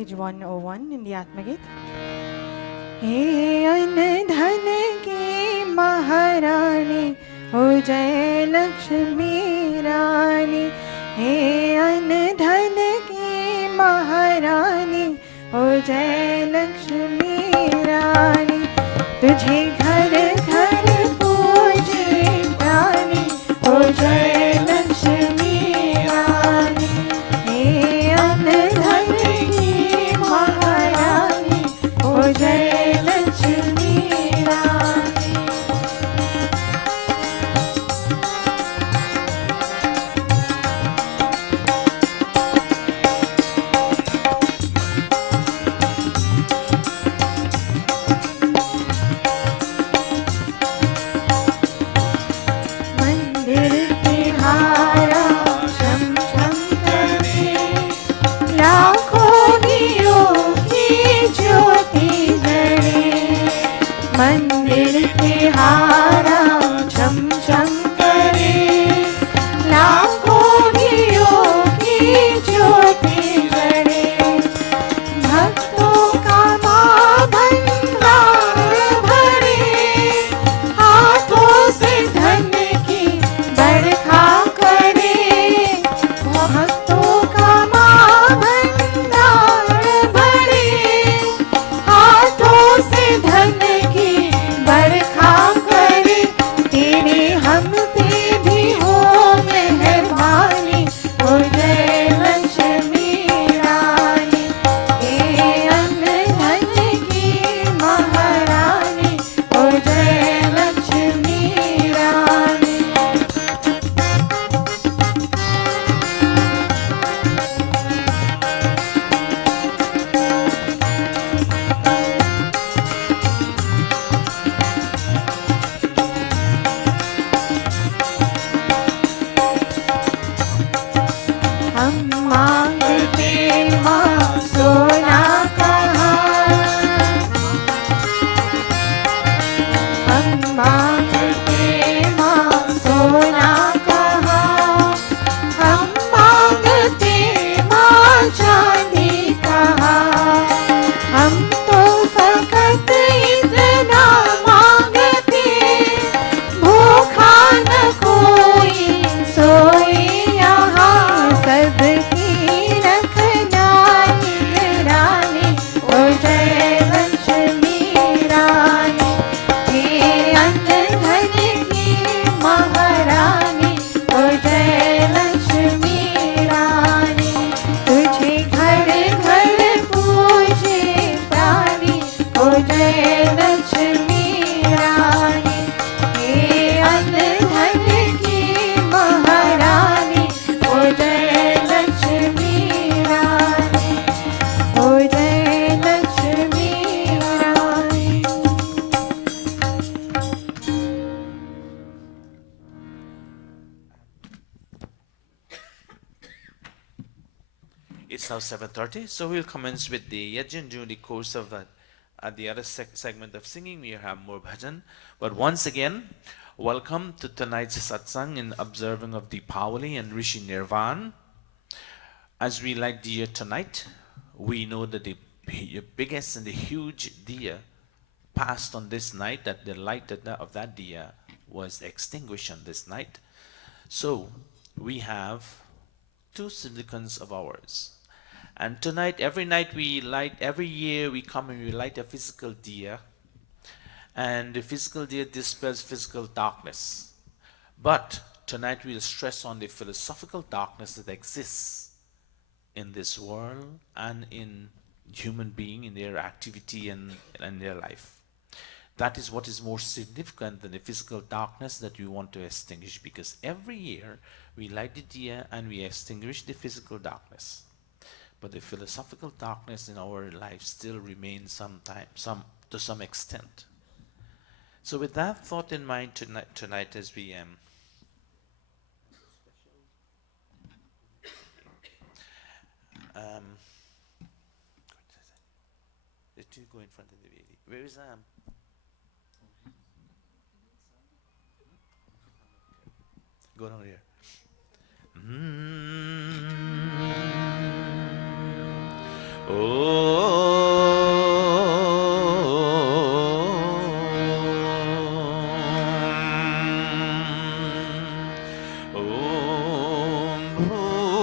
page 101 in the Atmagit. हे अन धन की महारानी हो जय लक्ष्मी रानी, हे अन धन की महारानी हो जय लक्ष्मी रानी, तुझे घर घर पूजे प्राणी हो जय लक्ष्मी रानी, हे अन धन की महारानी हो जय लक्ष्मी रानी। मंदिर की हारा छम छम करे, लाखों दियों की ज्योति जले। मंदिर की हारा छम छम करे, लाखों दियों की ज्योति जले। भक्तों का माँ भंडार भरे, हाथों से धन की बरखा करे। भक्तों का माँ भंडार भरे, हाथों से धन की बरखा करे। तेरे हम पे भी हो मेहरबानी हो जय लक्ष्मी रानी, हे अन धन की महारानी हो जय लक्ष्मी रानी। हम मांगते माँ सोना का हार, हम मांगते माँ सोना का हार, हम मांगते माँ चांदी का हार। हम तो फकत इतना मांगते, भूखा न कोई सोए यहाँ। सबकी रखना निगरानी हो जय लक्ष्मी रानी, हे अन धन की महारानी हो जय लक्ष्मी रानी। तुझे घर घर पूजे प्राणी हो जय लक्ष्मी रानी, हे अन धन की महारानी हो जय लक्ष्मी रानी, हो जय लक्ष्मी रानी। It's now 7:30, so we'll commence with the yajna during the course of the other segment of singing. We have more bhajan. But once again, welcome to tonight's satsang in observing of Diwali and Rishi Nirvan. As we light diya tonight, we know that the biggest and the huge diya passed on this night, that the light of that diya was extinguished on this night. So we have two significance of ours. And tonight, every night we light, every year we come and we light a physical diya. And the physical diya dispels physical darkness. But tonight we'll stress on the philosophical darkness that exists in this world and in human being, in their activity and their life. That is what is more significant than the physical darkness that we want to extinguish, because every year we light the diya and we extinguish the physical darkness. But the philosophical darkness in our life still remains to some extent. So with that thought in mind tonight as we the two go in front of the lady. Where is go down here.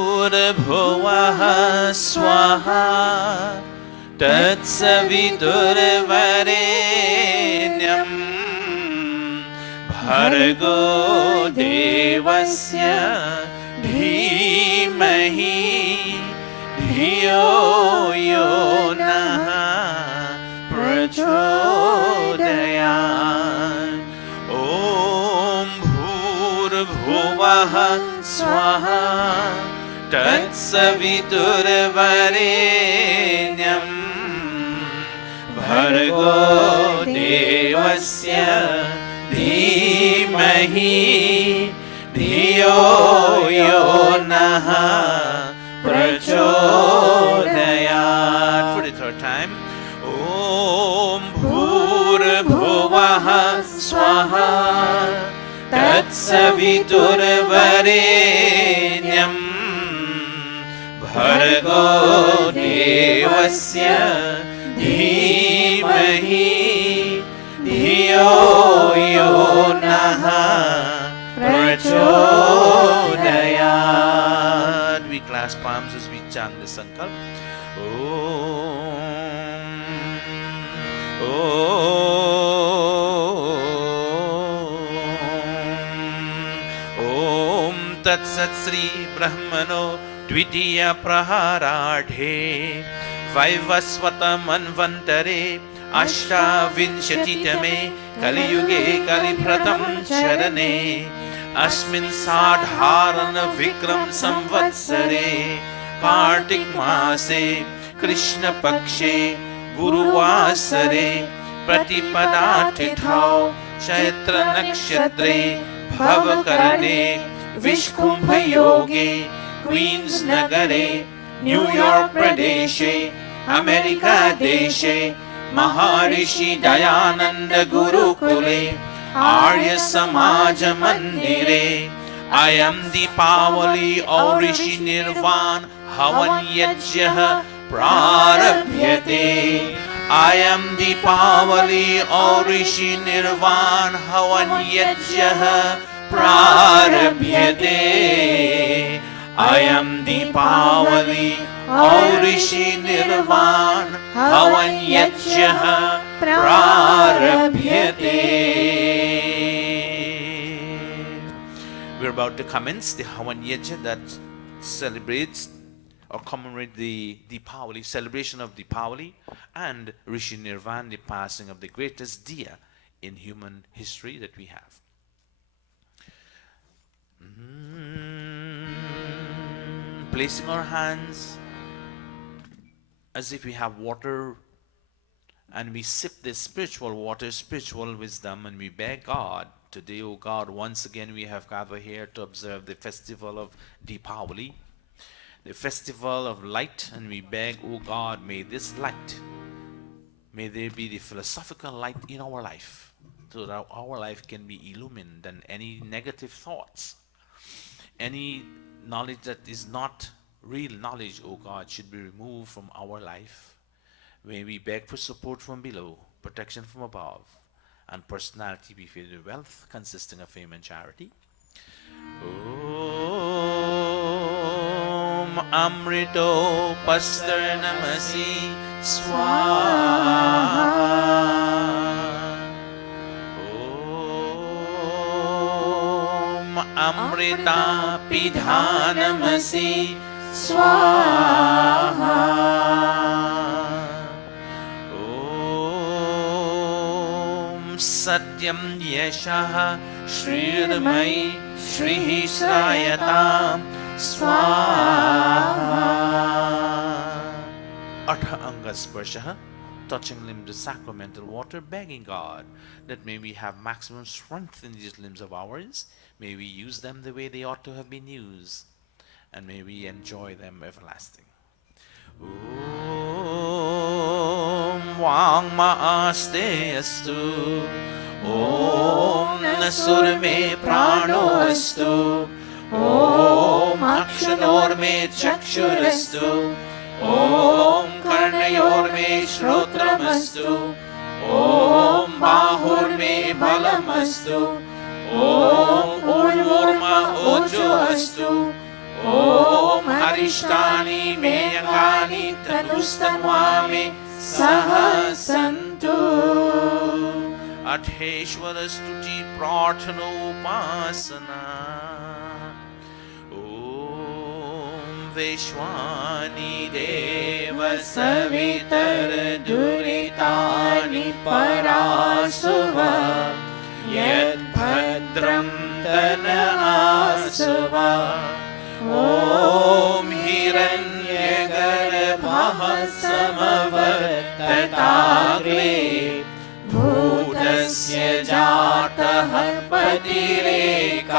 भूर्भुवः स्वाहा तत्सवितुर्वरेण्यं भर्गो देवस्य धीमहि धियो यो नः प्रचोदयात् ॐ भूर्भुवः स्वाहा तत्सवितुर्वरेण्यं भर्गो देवस्य धीमहि धियो यो नः प्रचोदयात्. For the third time. ॐ भूर्भुवः स्वाहा तत्सवितुर्वरेण्यं भर्गो देवस्य धीमहि धियो यो नः प्रचोदयात्. We clasp palms as we chant the sankalp. Om Tat Sat Sri Brahmano Dvitiya Prahararde Vaivasvata Manvantare Ashta Vinshachitame Kaliyuge Kalipratam Charane Asmin Sadharana Vikram Samvatsare Kartik Mase Krishna Pakshe Guruvasare Pratipadatithau Chaitra Nakshatre Bhavakarane Vishkumbha Yoge Queens Nagare New York Pradeshe America Deshe Maharishi Dayananda Gurukule Arya Samaja Mandire I am Diwali or Rishi Nirvan Havan Yajyaha Prarabhyate I am Diwali or Rishi Nirvan Havan Yajyaha Prarabhyate I am Diwali or Rishi Nirvan Havan Yajyaha Prarabhyate. We're about to commence the Havan Yajna that celebrates or commemorate the Diwali, celebration of Diwali and Rishi Nirvan, the passing of the greatest Diya in human history that we have. Placing our hands as if we have water and we sip this spiritual water, spiritual wisdom, and we beg God, today, O God, once again we have gathered here to observe the festival of Diwali, the festival of light, and we beg, O God, may this light, may there be the philosophical light in our life, so that our life can be illumined and any negative thoughts, any knowledge that is not real knowledge, O God, should be removed from our life. May we beg for support from below, protection from above, and personality be filled with wealth consisting of fame and charity. Om Amrito Pastar Namasi Swaha. Om Amrita Pidhanamasi Swaha. Satyam Yashaha Shrirmai Shrihi Srayatam Swaha. Artha Anga Sparshaha, touching limb to sacramental water, begging God that may we have maximum strength in these limbs of ours, may we use them the way they ought to have been used, and may we enjoy them everlasting. Om Vang Maaste Astu Om Nasur Me Prano Astu Om Akshanor Me Chakshur Astu ॐ कर्णयोर्मे श्रोत्रमस्तु ॐ बाहुर्मे बलमस्तु ॐ ऊर्म ओजो अस्तु ॐ हरिष्टानि मे अंगानि तनुस्तन्वा मे सह सन्तु अठेश्वर स्तुति प्रार्थनोपासना विश्वानि देव सवितर्दुरितानि परासुव यद्भद्रं तनआसुव ॐ हिरण्यगर्भः समवर्तताग्रे भूतस्य जातः पतिरेकासीत्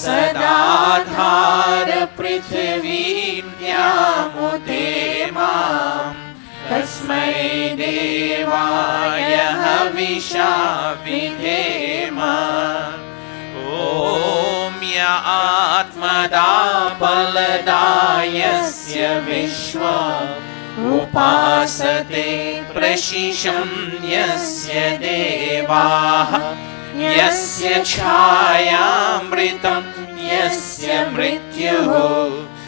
सदाधार पृथिवीं यामुते मां तस्मै देवाय हविषा विधेम ॐ य आत्मदा बलदायस्य विश्व उपासते प्रशिशं यस्य देवाः यस्य छायामृतं यस्य मृत्युः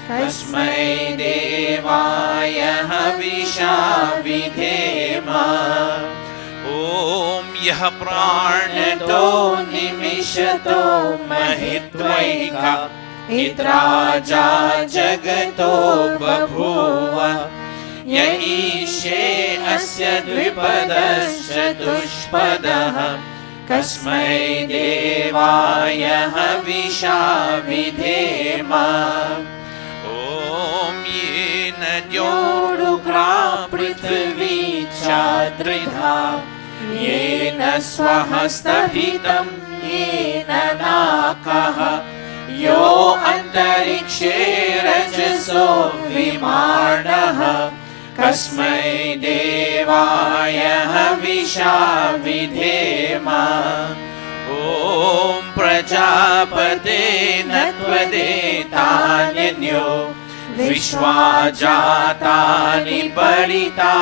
तस्मै देवाय हविषा विधेम ॐ यः प्राणतो निमिषतो महित्वैका हित्राजा जगतो बभूव य ईशे अस्य द्विपदश्चतुष्पदः कस्मै देवाय हविषा विधेम ॐ येन द्योरुग्रा पृथिवी चाद्रिधा येन स्वः स्तभितं येन नाकः यो अन्तरिक्षे रजसो विमानः कस्मै देवाय हविषा विधेम ॐ प्रजापते नत्वदेतान्यो विश्वा जातानि परिता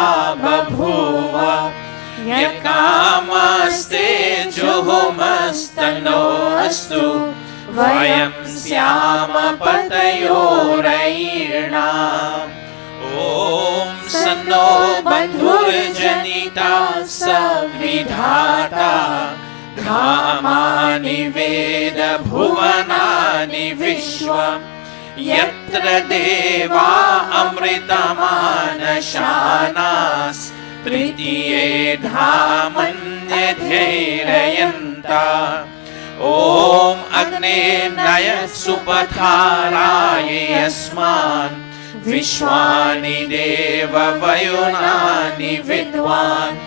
बभूव यत्कामस्ते जुहुमस्तनो अस्तु वयं स्याम पतयोरयीर्णाम् ॐ सन्नो बन्धुर्जनिता सविधाता धामानि वेद भुवनानि विश्वम् यत्र देवा अमृतमानशानास् तृतीये धामन्यधैर्ययन्ता ॐ अग्ने नय सुपथाराय यस्मान् विश्वानि देव वयुनानि विद्वान्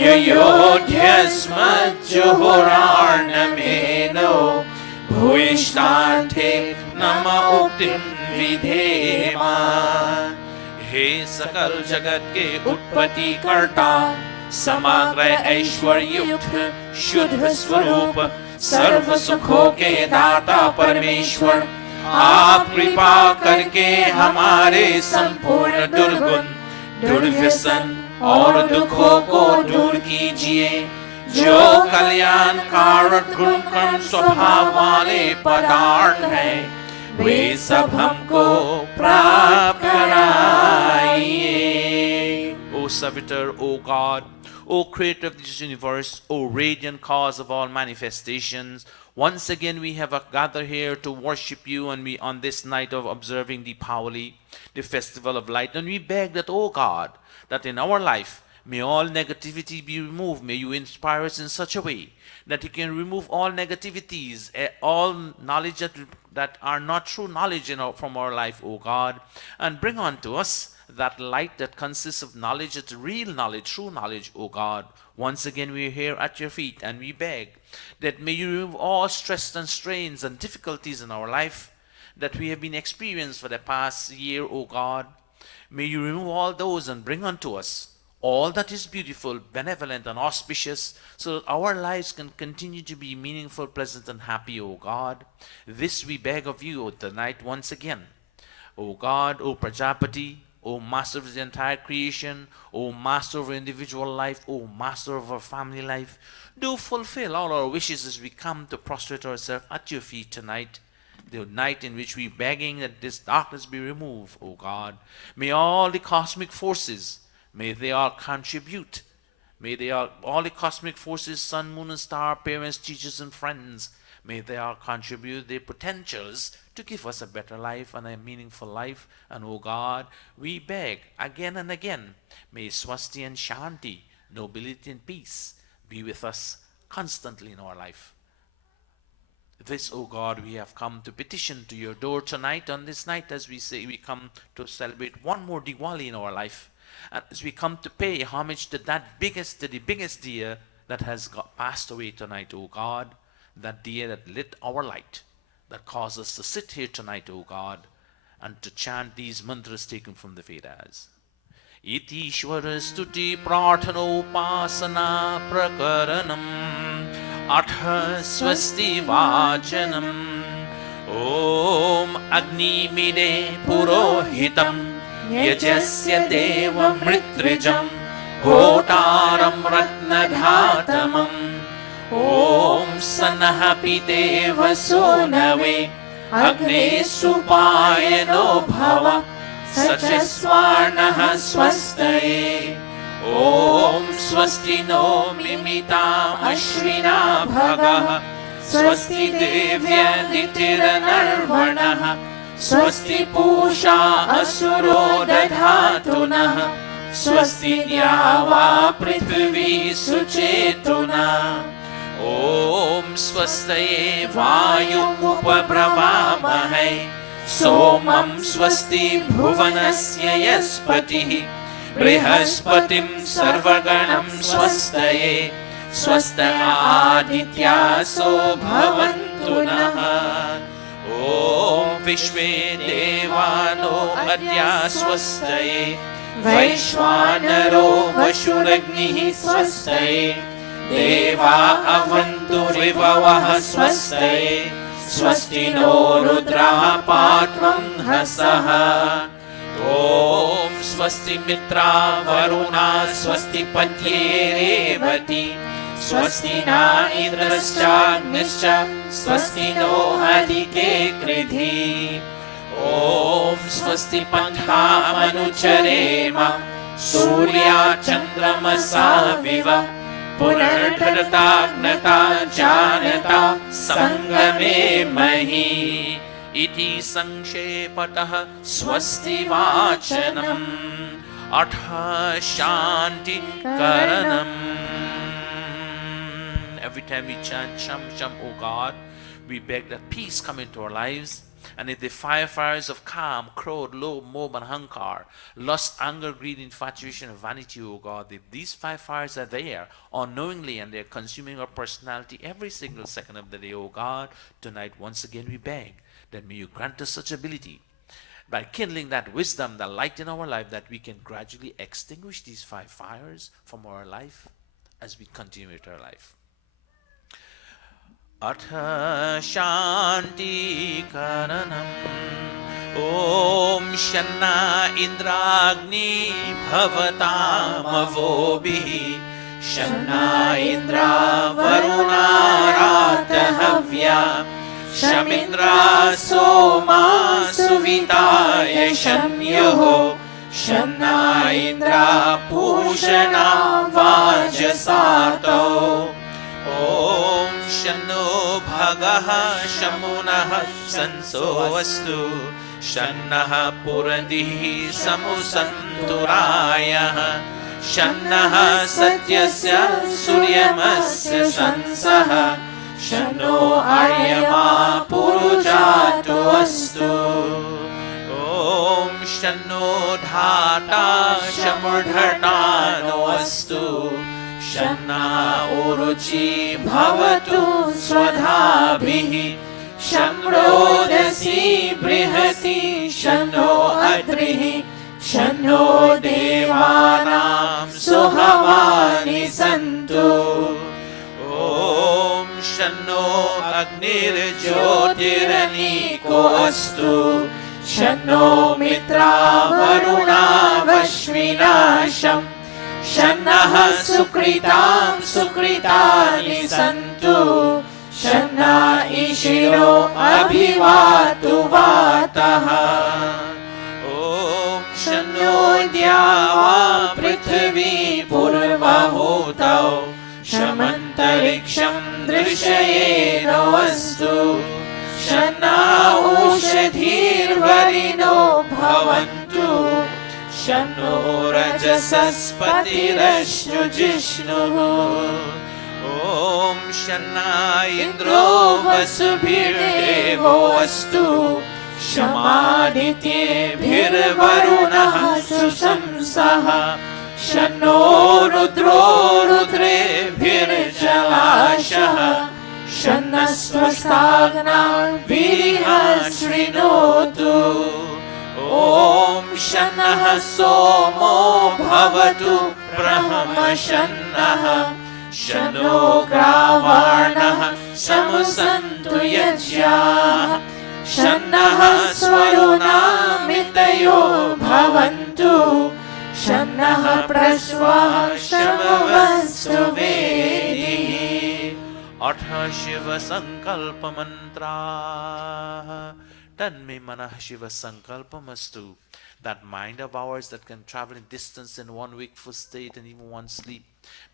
ययोध्यस्मज्जुहुरार्णमेनो भूयिष्ठान्ते नम उक्तिं विधेम हे सकल जगत के उत्पत्ति कर्ता समग्र ऐश्वर्युक्त शुद्ध स्वरूप सर्व सुखों के दाता परमेश्वर आप कृपा करके हमारे संपूर्ण दुर्गुण दुर्व्यसन और दुखों को दूर कीजिए जो कल्याण कारक गुण कर्म स्वभाव वाले पदार्थ हैं वे सब हमको प्राप्त कराइए। O Savitar, O God, O Creator of this universe, O radiant cause of all manifestations, once again we have gathered here to worship you and we on this night of observing Diwali, the festival of light, and we beg that, O God, that in our life may all negativity be removed. May you inspire us in such a way that you can remove all negativities, all knowledge that are not true knowledge from our life, O God, and bring unto us that light that consists of knowledge, that real knowledge, true knowledge, O God. Once again we are here at your feet and we beg that may you remove all stress and strains and difficulties in our life that we have been experienced for the past year, O God. May you remove all those and bring unto us all that is beautiful, benevolent, and auspicious, so that our lives can continue to be meaningful, pleasant, and happy, O God. This we beg of you tonight once again. O God, O Prajapati, O Master of the entire creation, O Master of our individual life, O Master of our family life, do fulfill all our wishes as we come to prostrate ourselves at your feet tonight, the night in which we begging that this darkness be removed, O God. May all the cosmic forces, may they all contribute. May they all the cosmic forces, sun, moon, and star, parents, teachers, and friends, may they all contribute their potentials to give us a better life and a meaningful life. And O God, we beg again and again, may Swasti and Shanti, nobility and peace, be with us constantly in our life. This, O God, we have come to petition to your door tonight, on this night, as we say we come to celebrate one more Diwali in our life. And as we come to pay homage to the biggest dear that has passed away tonight, O God, that dear that lit our light, that caused us to sit here tonight, O God, and to chant these mantras taken from the Vedas. Iti Ishvara Stuti Prarthanopasana Prakaranam Atha Swasti Vajanam Om Agni Mide Purohitam Yajasya Deva Mritrijam Hotaram Ratnadhatamam Om Sanahapideva Sonave Agne Supayano Bhava Sachaswarnaha Swastaye Om Swasti No Mimitam Ashvina Bhagaha Swasti Devya Nitiranarvanaha Swasti Pusha Asuro Dadhatunaha Swasti Dyava Prithvi Suchetuna Om Swastaye Vayum Upabravamahai Somam Swasti Bhuvanasya Yaspatihi Brihaspatim Sarvaganam Swastaye Swasta Adityaso Bhavantu Naha Om Vishve Devano Adya Swastaye Vaishwanaro Vashuragnihi Swastaye Deva Avantu Rivavaha Swastaye Swasti no Rudraha Patvam Hasaha Om Swasti Mitra Varuna Swasti Patye Revati Swasti na Indrascha Agnischa Swasti no Adike Kridhi Om Swasti Pantha Manucharema Surya Chandramasa Viva Punardharatagnata Janata Sangame Mahi Iti Sanshepatah Swasti Vachanam Atha Shanti Karanam. Every time we chant Sham Sham, O God, we beg that peace come into our lives. And if the fires of Kam, Krodh, Lobh, Moh, and Hankar, lust, anger, greed, infatuation, and vanity, O God, if these 5 fires are there unknowingly and they're consuming our personality every single second of the day, O God, tonight once again we beg that may you grant us such ability by kindling that wisdom, the light in our life, that we can gradually extinguish these 5 fires from our life as we continue with our life. Atha Shanti Karanam Om Shanna Indragni Bhavatam Avobhi Shanna Indra Varuna Ratahavya Shamindra Soma Suvitaya Shanyoho Shanna Indra Pushana Vajasato Om Shanno Bhagaha Shamunah Sansovastu Shannaha Purandihi Samusanturaya Shannaha Satyasya Suryamasya Sansaha Shanno Aryama Purujatu Astu Om Shanno Dhata Shamurdhartano Astu Shanna Uruchi Bhavatu Swadhabhihi Shamrodasi Brihati Shanno Adrihi Shanno Devanam Suhavani Santu Om Shanno Agnir Jyotiraniko Astu शन्नो मित्रा वरुणा वश्विनाशं शन्नः सुकृतां सुकृतानि सन्तु शन्न ईशिरो अभिवातु वातः ॐ शन्नो द्यावा पृथिवी पूर्वहूतौ शमन्तरिक्षं दृशयेनोऽस्तु शन्नो ओषधीर्वरिणो भवन्तु शन्नो रजसस्पतिरश्रुजिष्णुः ॐ शन्नो इन्द्रो वसुभिर्देवो अस्तु शमादित्येभिर्वरुणः सुशंसः शन्नो रुद्रो रुद्रेभिर्जलाशः शन्नस्वस्ताग्ना वीर्यः शृणोतु ॐ शन्नः सोमो भवतु ब्रह्मशन्नः शन्नो ग्रावाणः समुसन्तु यज्ञाः शन्नः स्वरुणामितयो भवन्तु शन्नः प्रश्वः शमवस्तु वेदिः अथ शिव संकल्प मंत्राः तन्मे मनः Shiv संकल्पमस्तु. That mind of ours that can travel in distance in one wakeful state and even one sleep,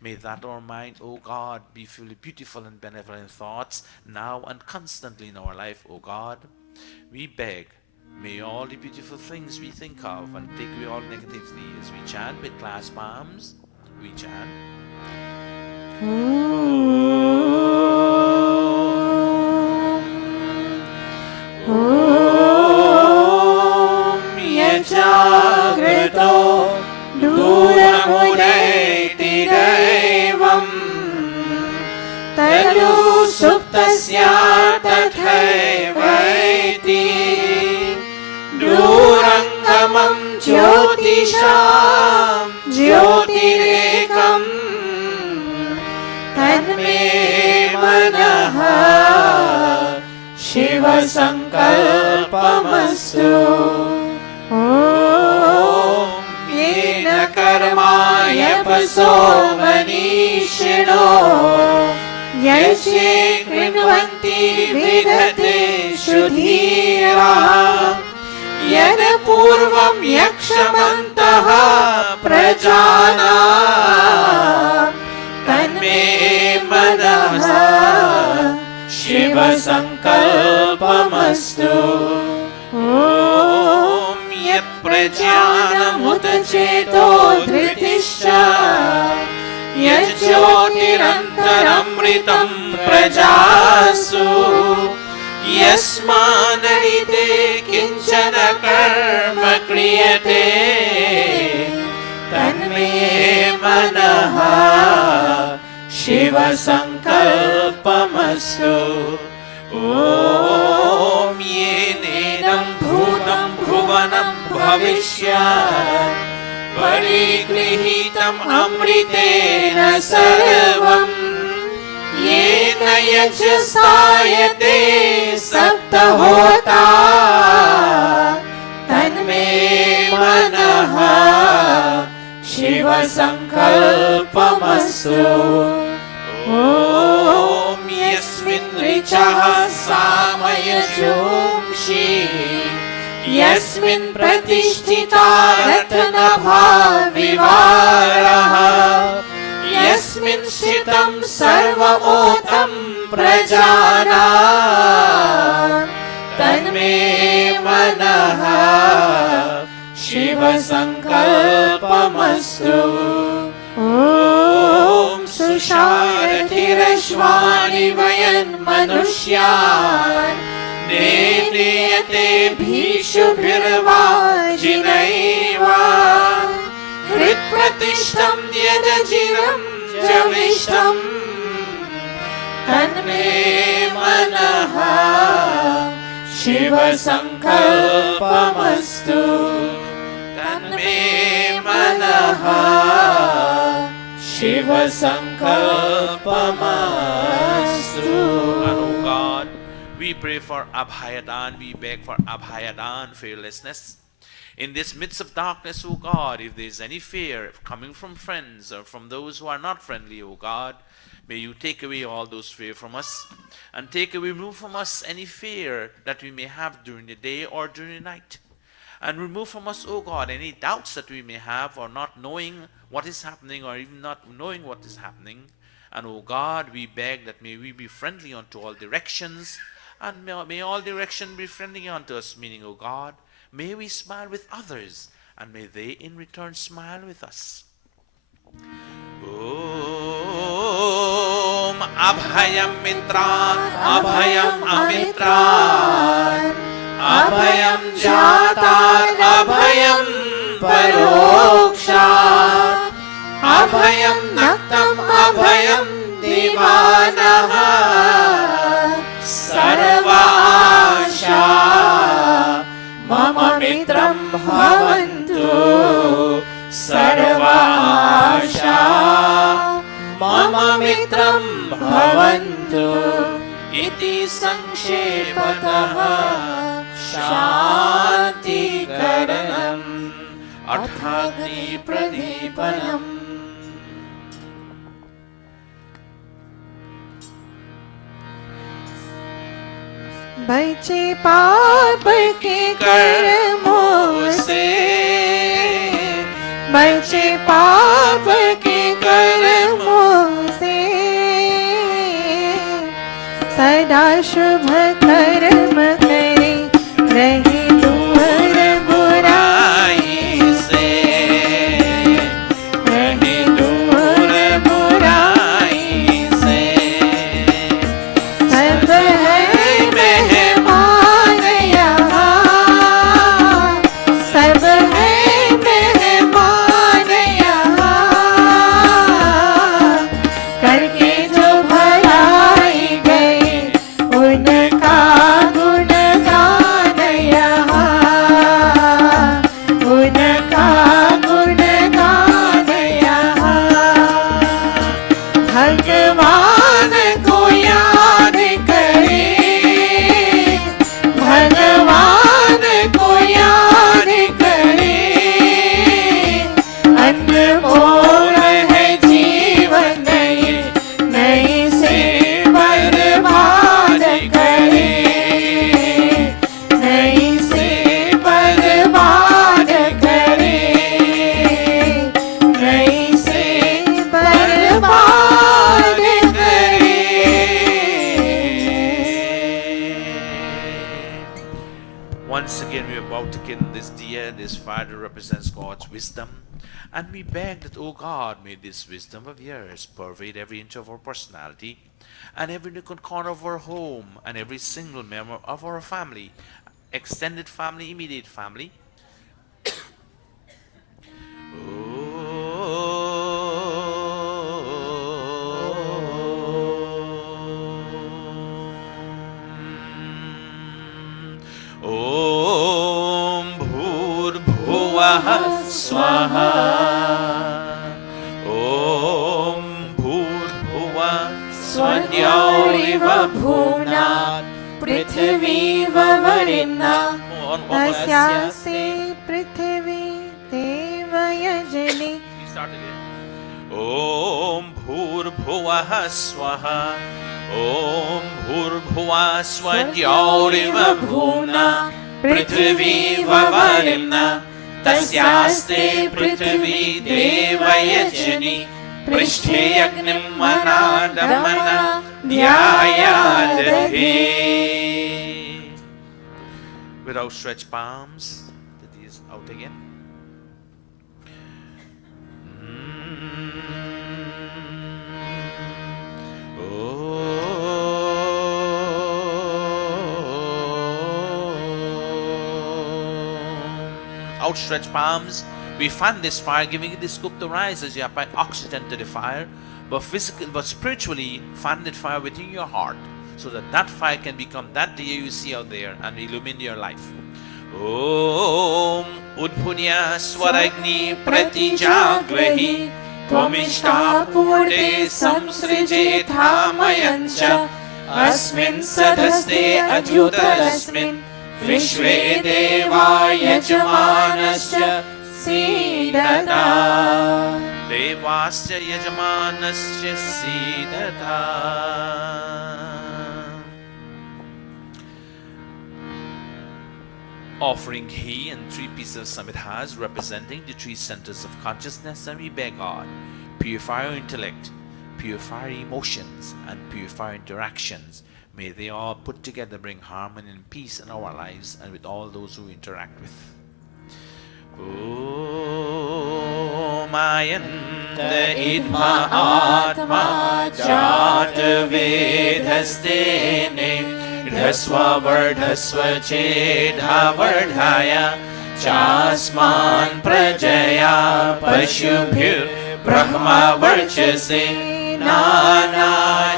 may that our mind, O God, be fully beautiful and benevolent thoughts now and constantly in our life, O God. We beg, may all the beautiful things we think of and take away all negativity as we chant with clasped palms. We chant. जागृतो दूरमुदैति दैवं तनु सुप्तस्य तथैवैति दूरङ्गमं ज्योतिषां ज्योतिरेकं तन्मे मनः शिवसङ्कल्पमस्तु. येन कर्माय पसो मनीषिणो यज्ञे कृण्वन्ति विदते शुधीराः यन पूर्वं यक्षमन्तः प्रजानां तन्मे मनः शिवसङ्कल्पमस्तु. प्रज्ञानमुत चेतो धृतिश्च यज्ज्योतिरन्तरमृतं प्रजासु यस्मान्निते किञ्चन कर्म क्रियते तन्मे मनः शिवसङ्कल्पमस्तु. ॐ येनेदं भूतं भुवनं भविष्यत् परिगृहीतम् अमृतेन सर्वं येन यज्ञसायते सप्तहोता तन्मे मनः शिवसङ्कल्पमस्तु. ॐ यस्मिन् ऋचः सामयजोंषि यस्मिन् प्रतिष्ठिता रत्नभा विवारः यस्मिन् स्थितं सर्वमोतं प्रजानां तन्मे मनः शिवसङ्कल्पमस्तु. ॐ सुषारथिरश्वानि वयन् मनुष्यान् नेयते भीषुभिर्वाजिनैव हृत्प्रतिष्ठं यदचिरं जविष्ठं तन्मे मनः शिवसङ्कल्पमस्तु. तन्मे मनः शिवसङ्कल्पमस्तु. We pray for Abhayadan, we beg for Abhayadan, fearlessness. In this midst of darkness, O God, if there is any fear coming from friends or from those who are not friendly, O God, may you take away all those fear from us and remove from us any fear that we may have during the day or during the night. And remove from us, O God, any doubts that we may have or not knowing what is happening or even not knowing what is happening. And O God, we beg that may we be friendly unto all directions, and may all direction be friendly unto us, meaning, O God, may we smile with others, and may they in return smile with us. Om Abhayam Mitran, Abhayam Amitran, Abhayam Jatar, Abhayam Parokshat, Abhayam Naktam, Abhayam Divanaha, Sarva Asha Mama Mitram Bhavantu, Sarva Asha Mama Mitram Bhavantu, Iti Sankshepatāh Shanti Karanam Arthagni Pradipanam. बचे पाप के कर्मों से, बचे पाप के कर्मों से, सदा शुभ कर्म करे रहे दूर बुराई से, रहे दूर बुराई से, सब है And we beg that, O God, may this wisdom of yours pervade every inch of our personality and every nook and corner of our home and every single member of our family, extended family, immediate family. Om Bhur Bhuvah Swaha. Om Bhur Bhuvah स्वद्यौरिव भूम्नात् पृथिवीव वरिण्यः तस्यास्ते पृथिवी देवयजनि. Om Bhur Bhuvah Swaha. Om Bhur Bhuvah Swadyauriv Bhumna Prithvi Vavarina Tasyaste Prithvi Devayachani Prishthe Yagnim Manadamana Dhyayadahe. With outstretched palms, the knees out again. Outstretched palms, we fan this fire, giving it the scope to rise as you apply oxygen to the fire, but spiritually fan that fire within your heart, so that that fire can become that day you see out there and illumine your life. Om Udpunya Swaragni Pratijagrahi Tvamishta Purde Samsrijetha Mayancha अस्मिन् सदस्ते अच्युतस्मिन् विश्वे देवा यजमानश्च सीदता देवास्य यजमानस्य सीदता. Offering ghee and 3 pieces of samidhas representing the 3 centers of consciousness, and we beg God, purify our intellect, purify our emotions, and purify our interactions. May they all put together bring harmony and peace in our lives and with all those who interact with. Om Ayanta Idma Atma Jata Vedhastene Dhasva Vardhasva Chedha Vardhaya Chasman Prajaya Pashubhyur Brahma Varchase Nana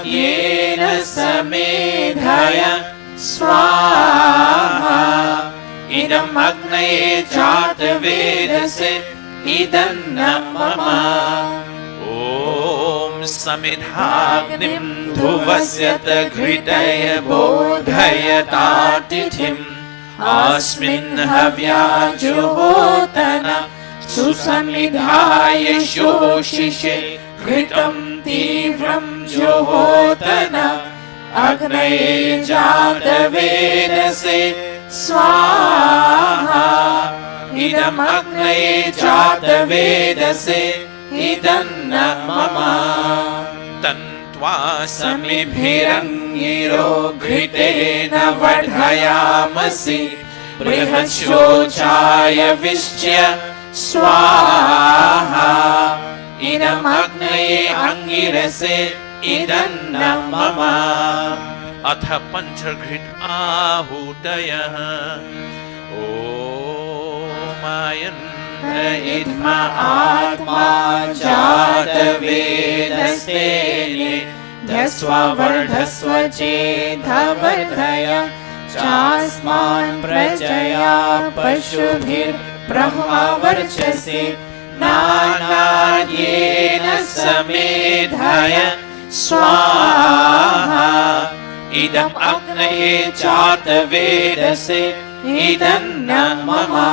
Yena Samedhaya Swaha Idam Agnaye Jata Vedase Idanna Mama Om Samidhagnim Dhuvasyata Gridaya Bodhaya Tatithim Asmin Havya Juhotana Susamidhaya Shoshishe Gritam Tivram Juhotana Agnaye Jata Vedase Swaha Idam Agnaye Jata Vedase Idanna Mama Tantva Samibhirangiro Gritena Vardhayamasi Brihatshochaya Vishya Swaha Idam Agnaye Angirase Idanna Mama Atha Panchagrit Ahudaya Om Ayanta Idma Atma Jata Vedastene Dhasva Vardhasva Chedha Vardhaya Chasman Prajaya Pashubhir Brahma Varchase Nana Yena Samedhaya Swaha Idam Agnaye Jata Vedase Idanna Mama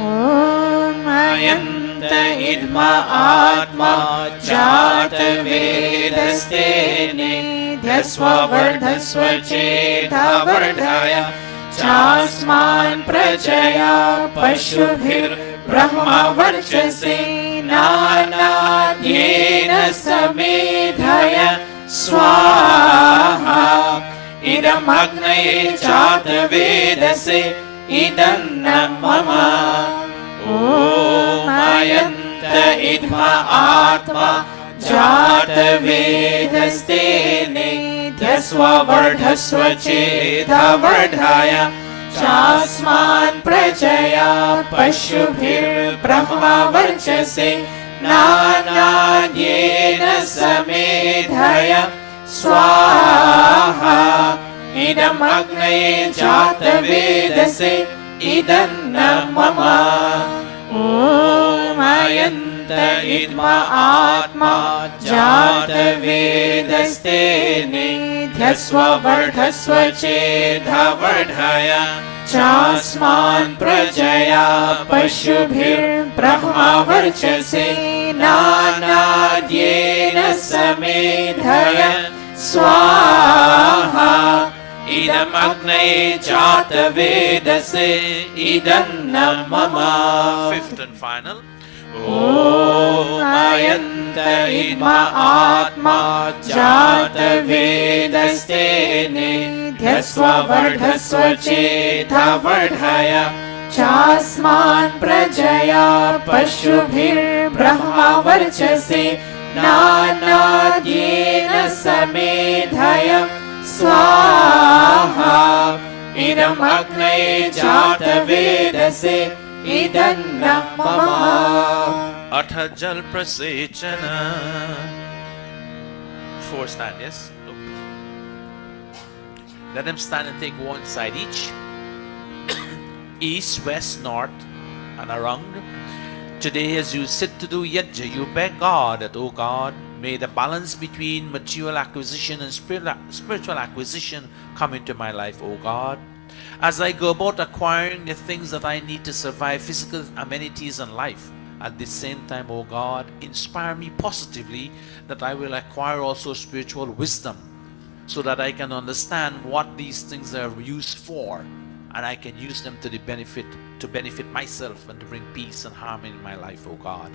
Om Ayanta Idma Atma Jata Vedastene Dhasva Vardhasva Chedha Vardhaya Chasman Prajaya Pashubhir Brahma Varchase Nana Yena Samedhaya Swaha Idam Agnaye Jata Vedase Idanna Mama Om Ayanta Idma Atma Jata Vedastene Dhasva Vardhasva Chedha Vardhaya Chasman Prajaya Pashubhir Brahma Varchase Nana Yena Samedhaya Swaha Idam Agnaye Jata Vedase Idanna Mama Om Ayanta Idma Atma Jata Vedastene Dhasva Vardhasva Chedha Vardhaya Chasman Prajaya Pashubhir Brahma Varchase Nana Yena Samedhaya Swaha Idam Agnaye Jata Vedase Idanna Mama. Fifth and final. Om Ayanta Idma Atma Jata Vedastene Dhasva Vardhasva Chedha Vardhaya Chasman Prajaya Pashubhir Brahma Varchase Nana Yena Samedhaya Swaha Idam Agnaye Jata Vedase Idanna Mama Atha Jal Prasechana. 4 stand, yes? Let them stand and take one side each. East, west, north, and around. Today as you sit to do yajna, you beg God that, oh God, May the balance between material acquisition and spiritual acquisition come into my life, O God. As I go about acquiring the things that I need to survive physical amenities and life, at the same time, O God, inspire me positively that I will acquire also spiritual wisdom, so that I can understand what these things are used for, and I can use them to benefit myself and to bring peace and harmony in my life, O God.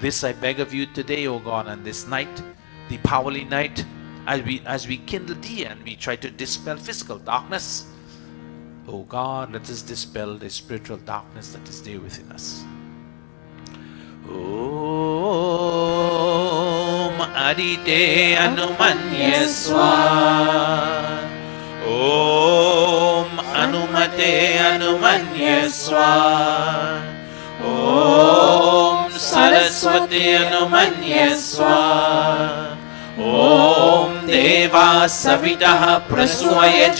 This I beg of you today, O God, on this night, the Diwali night, as we kindle thee and we try to dispel physical darkness. O God, let us dispel the spiritual darkness that is there within us. Om Adite Anumanyaswa. Om Anumate Anumanyaswa. Om Saraswati Anumanyaswa. Om Deva Savitaha Praswaya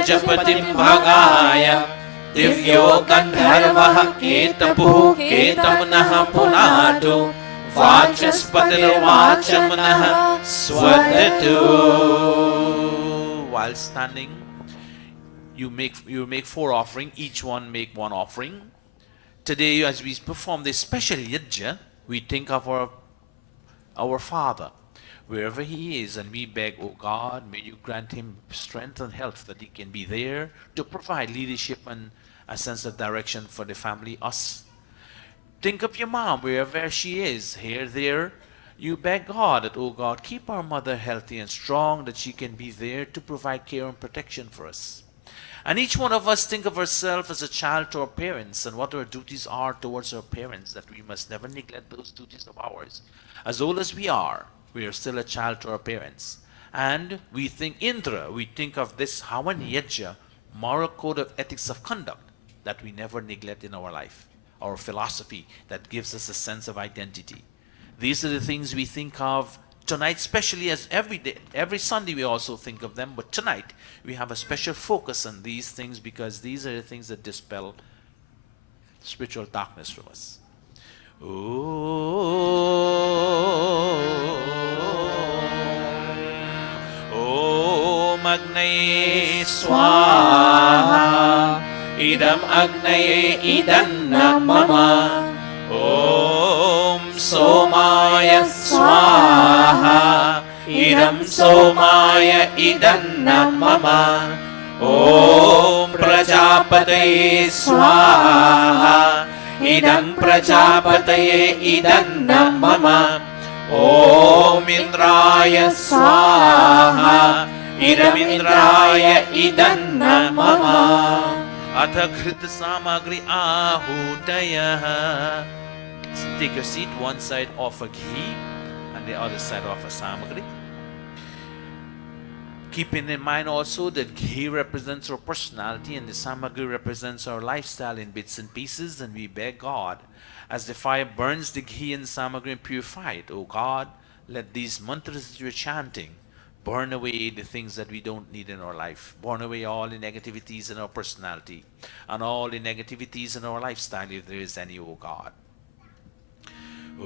Japatim Bhagaya Divyo Gandharvaha Ketapuh Ketamanaha Punatu Vachaspatir Vachamanaha Swadatu. While standing, you make 4 offerings, each one make 1 offering. Today, as we perform this special yajna, we think of our Father, wherever he is, and we beg, O God, may you grant him strength and health that he can be there to provide leadership and a sense of direction for the family, us. Think of your mom, wherever she is, here, there. You beg God that, O God, keep our mother healthy and strong, that she can be there to provide care and protection for us. And each one of us think of ourselves as a child to our parents and what our duties are towards our parents, that we must never neglect those duties of ours. As old as we are still a child to our parents. And we think Indra, we think of this Havan Yajna, moral code of ethics of conduct, that we never neglect in our life, our philosophy that gives us a sense of identity. These are the things we think of tonight, especially as every day, every Sunday we also think of them, but tonight we have a special focus on these things because these are the things that dispel spiritual darkness from us. Om Agnaye Swaha Idam Agnaye Idanna Mama. Om Somaya Swaha Idam Somaya Idanna Mama. Om Prajapataye Swaha Idam Prajapataye Idanna Mama. Om Indraya Swaha Idam Indraya Idanna Mama. Atha Krita Samagri Ahutaya. Take your seat, one side offer ghee and the other side offer samagri. Keeping in mind also that ghee represents our personality and the samagri represents our lifestyle in bits and pieces, and we beg God, as the fire burns the ghee and samagri and purify it, O God, let these mantras that you're chanting burn away the things that we don't need in our life. Burn away all the negativities in our personality and all the negativities in our lifestyle, if there is any, O God. Om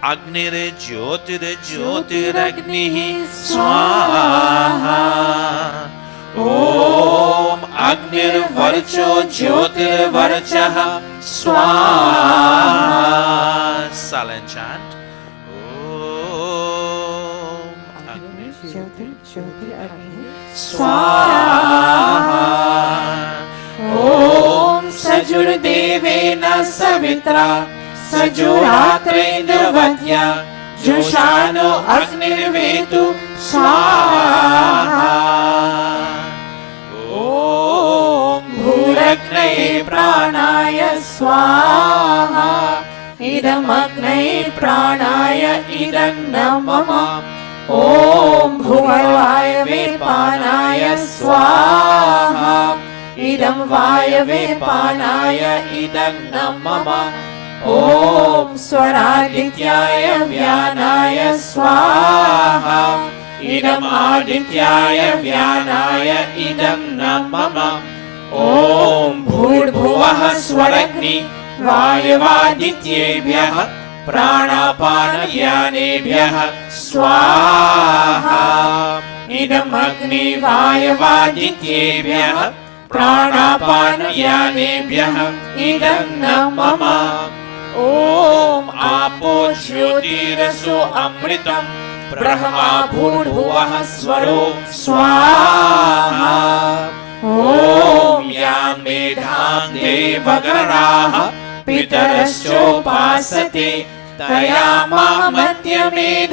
Agnire Jyotire Jyotiragnihi Swaha. Om Agnir Varcho Jyotir Varchaha Swaha. Silent chant. Om Agnir Jyotir Agni Swaha. Om Sajur Devena Savitra Sajuratrendra Vadya Joshano Agnirvetu Swaha. Om Bhuragnaye Pranaya Swaha Idam Agnaye Pranaya Idanna Mama. Om Bhuvayave Panaya Swaha Idam Vayave Panaya Idanna Mama. Om Swaradityaya Vyanaya Swaha Idam Adityaya Vyanaya Idanna Mama. Om Bhurdhuvaha Swaragni Vayavadityebhyah प्राणापानयानेभ्यः स्वाहा इदमग्निवायवादित्येभ्यः प्राणापानयानेभ्यः इदं न मम ॐ आपो ज्योतिरसो अमृतं ब्रह्मा भूर्भुवः स्वरो स्वाहा ॐ यां मेधां देवगणाः पितरश्चोपासते तया मध्यमेधायाग्ने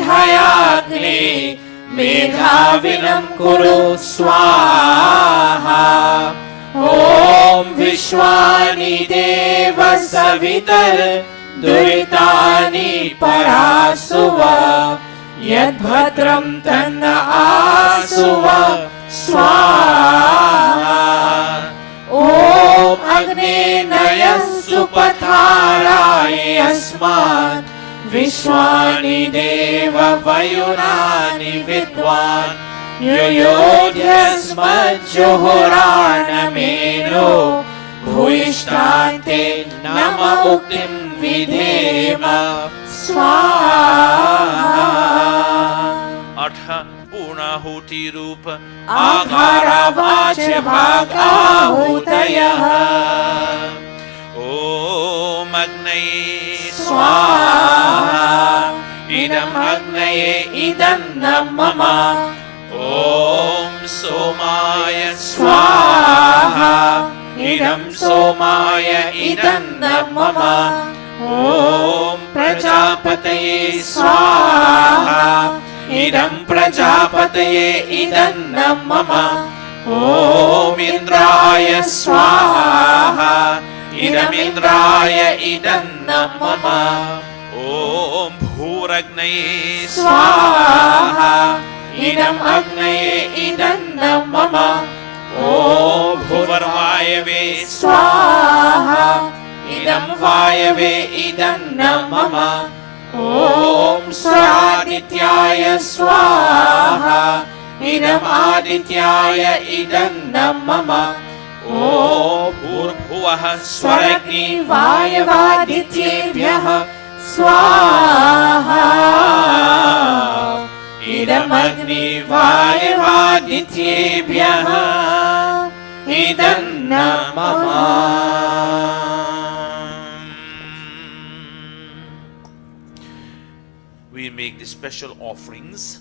मेधाविनं कुरु स्वाहा ॐ विश्वानि देव सवितर दुरितानि परासुव यद्भद्रं तन्न आसुव स्वाहा ॐ अग्ने नयः सुपथाराय अस्मान् विश्वानि देव वयुनानि विद्वान् युयोध्यस्मज्जुहुराणमेनो भूयिष्ठान्ते नम उक्तिं विधेम स्वाहा अथ पूर्णाहुति रूप आघारावाच भागाहुतयः ॐ अग्नये स्वाहा इदम् अग्नये इदं न मम ॐ सोमाय स्वाहा इदं सोमाय इदं न मम ॐ प्रजापतये स्वाहा इदं प्रजापतये इदं न मम ॐ इन्द्राय स्वाहा इदमिन्द्राय इदं न मम ॐ भूरग्नये स्वाहा इदम् अग्नये इदं न मम ॐ भुवर्वायवे स्वाहा इदं वायवे इदं न मम ॐ स्वादित्याय स्वाहा इदम् आदित्याय इदं न मम ॐ भूर्भुवः स्वरग्नि वायवादित्येभ्यः स्वाहा इदमग्नि वायवादित्येभ्यः इदं न मम We make the special offerings,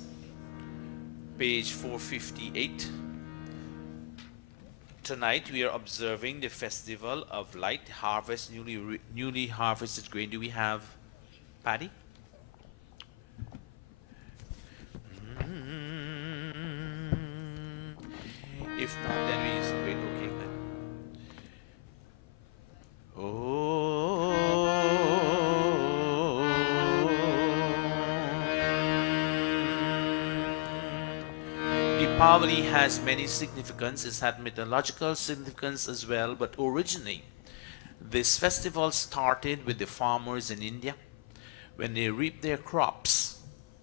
page 458. Tonight we are observing the festival of light harvest, newly harvested grain. Do we have Paddy? If not, then we use wait. Okay, good. Diwali has many significance. It had mythological significance as well, but originally this festival started with the farmers in India. When they reap their crops,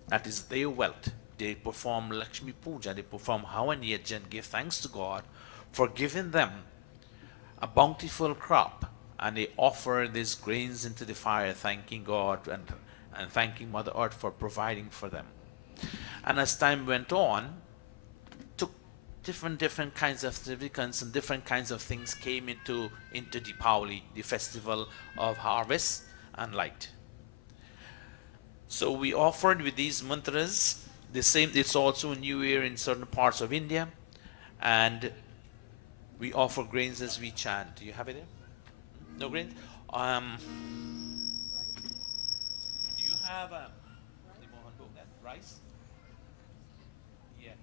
that is their wealth, they perform Lakshmi Puja, they perform Havan Yajna and give thanks to God for giving them a bountiful crop, and they offer these grains into the fire, thanking God and thanking Mother Earth for providing for them. And as time went on, different kinds of significance and different kinds of things came into Diwali, the festival of harvest and light. So we offered with these mantras. The same, it's also New Year in certain parts of India, and we offer grains as we chant. Do you have it there? No grains? Do you have rice? Yeah.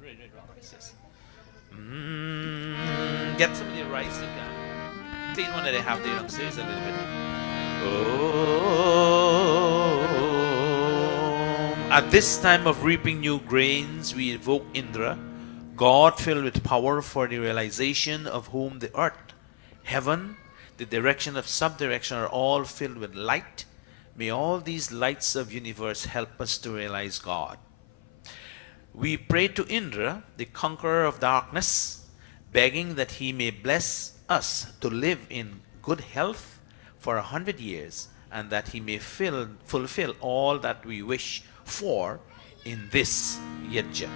Red rice, yes. Get some of the rice you can. Clean one that they have there upstairs a little bit. At this time of reaping new grains, we evoke Indra, God filled with power for the realization of whom the earth, heaven, the direction of subdirection are all filled with light. May all these lights of universe help us to realize God. We pray to Indra, the conqueror of darkness, begging that he may bless us to live in good health, for 100 years, and that he may fulfill all that we wish for in this yajna.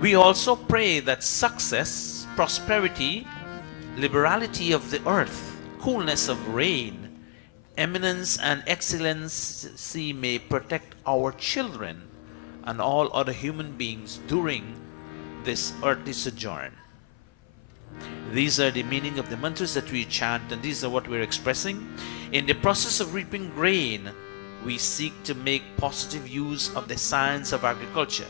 We also pray that success, prosperity, liberality of the earth, coolness of rain, eminence and excellency may protect our children and all other human beings during this earthly sojourn. These are the meaning of the mantras that we chant, and these are what we're expressing. In the process of reaping grain, we seek to make positive use of the science of agriculture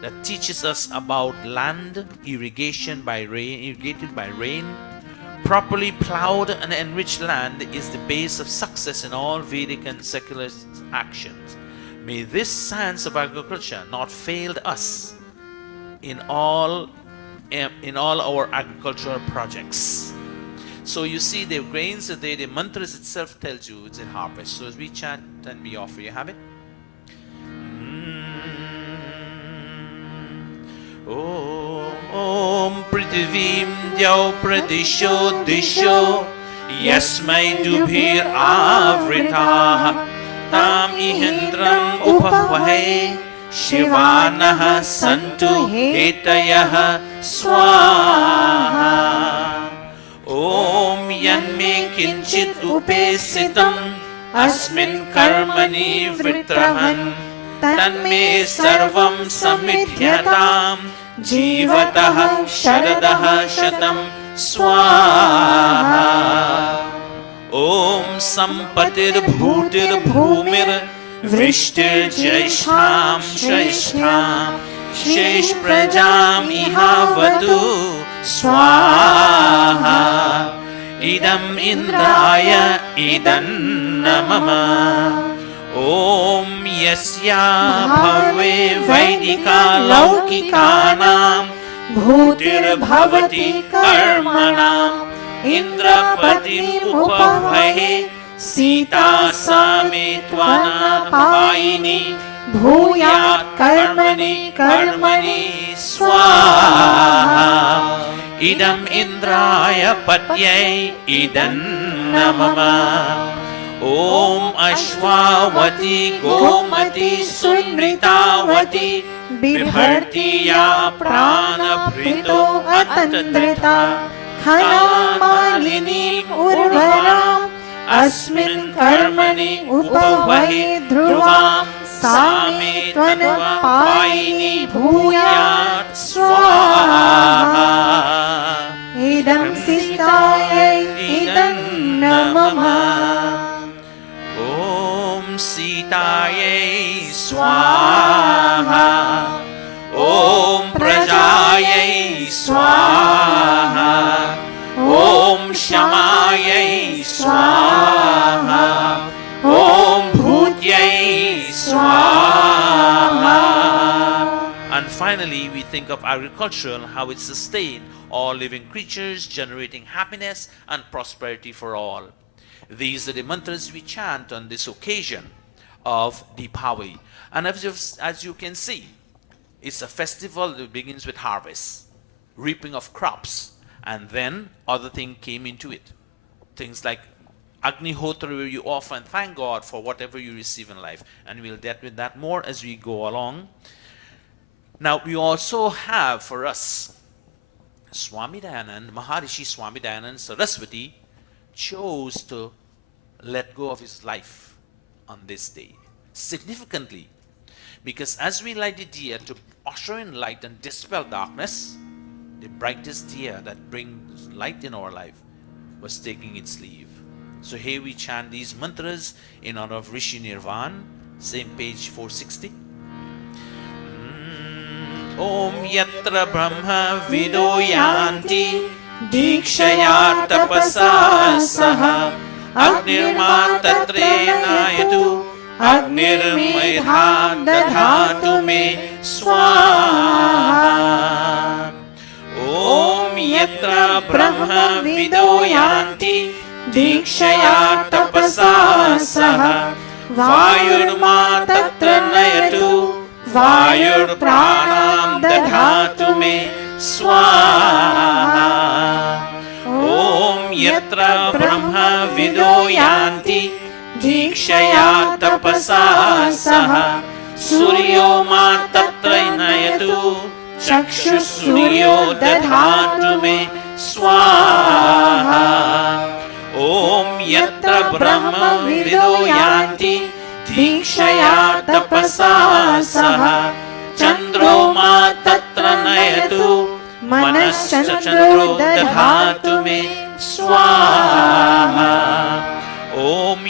that teaches us about land irrigated by rain. Properly plowed and enriched land is the base of success in all Vedic and secular actions. May this science of agriculture not fail us in all our agricultural projects. So you see, the grains are there, the mantras itself tells you it's in harvest. So as we chant and we offer, you have it? Om Prithivim Dyau Pradisho Disho Yasmai Dubhir Avritaha Tam Ihendram Upahvahe Shivanaha Santu Hetayah Swaha. Om Yanme Kinchit Upesitam Asmin Karmani Vritrahan Tanme Sarvam Samidhyatam Jivatah Sharadah Shatam Swaha. Om Sampatir Bhutir Bhumir Vrishtir Jaishtham Shaishtham Shesh Prajam Ihavatu Swaha. Idam Indraya Idan Namama. Om Yasya Bhave Vaidika Laukikanam Bhutir Bhavati Karmanam Indrapatim Upavahe Sita Samitwana Paini Bhuyat Karmani Karmani Swaha. Idam Indraya Patyai Idan Namama. Om Ashwavati Gomati Sunritavati Bibhartiya Prana Prito Atandrita Khalamalinim Urvaram Asmin Karmani Upavahe Dhruvam Sami Tvanam Paini Bhuyat Swaha. Idam Sitaya Idam Namama. Om Sitaye Swaha. Om Prajaye Swaha. Om Shamaye Swaha. Om Bhutyay Swaha. And finally, we think of agriculture and how it sustains all living creatures, generating happiness and prosperity for all. These are the mantras we chant on this occasion of Diwali. And as you can see, it's a festival that begins with harvest, reaping of crops, and then other things came into it. Things like Agnihotra, where you offer and thank God for whatever you receive in life. And we'll deal with that more as we go along. Now, we also have for us Swami Dayananda, Maharishi Swami Dayananda Saraswati chose to let go of his life on this day. Significantly, because as we light the diya to usher in light and dispel darkness, the brightest diya that brings light in our life was taking its leave. So here we chant these mantras in honor of Rishi Nirvan, same page 460. Om Yatra Brahma Vido Yanti Dikshaya Tapasa Saha Agnirma Tatrena Yadu Agnirmedha Dadhatu Me Swaha. Om Yatra Brahma Vido Yanti Dikshaya Tapasa Saha Vayurma Tatra Nayatu Vayur Pranam Dadhatu Me Swaha. Om Yatra Brahma Vido तपसा सह सूर्यो मा तत्र नयतु चक्षुसूर्यो दधातु मे स्वाहा ॐ यत्र ब्रह्मविदो यान्ति दीक्षया तपसा सह चन्द्रो मा तत्र नयतु मनश्चन्द्रो दधातु मे स्वाहा ॐ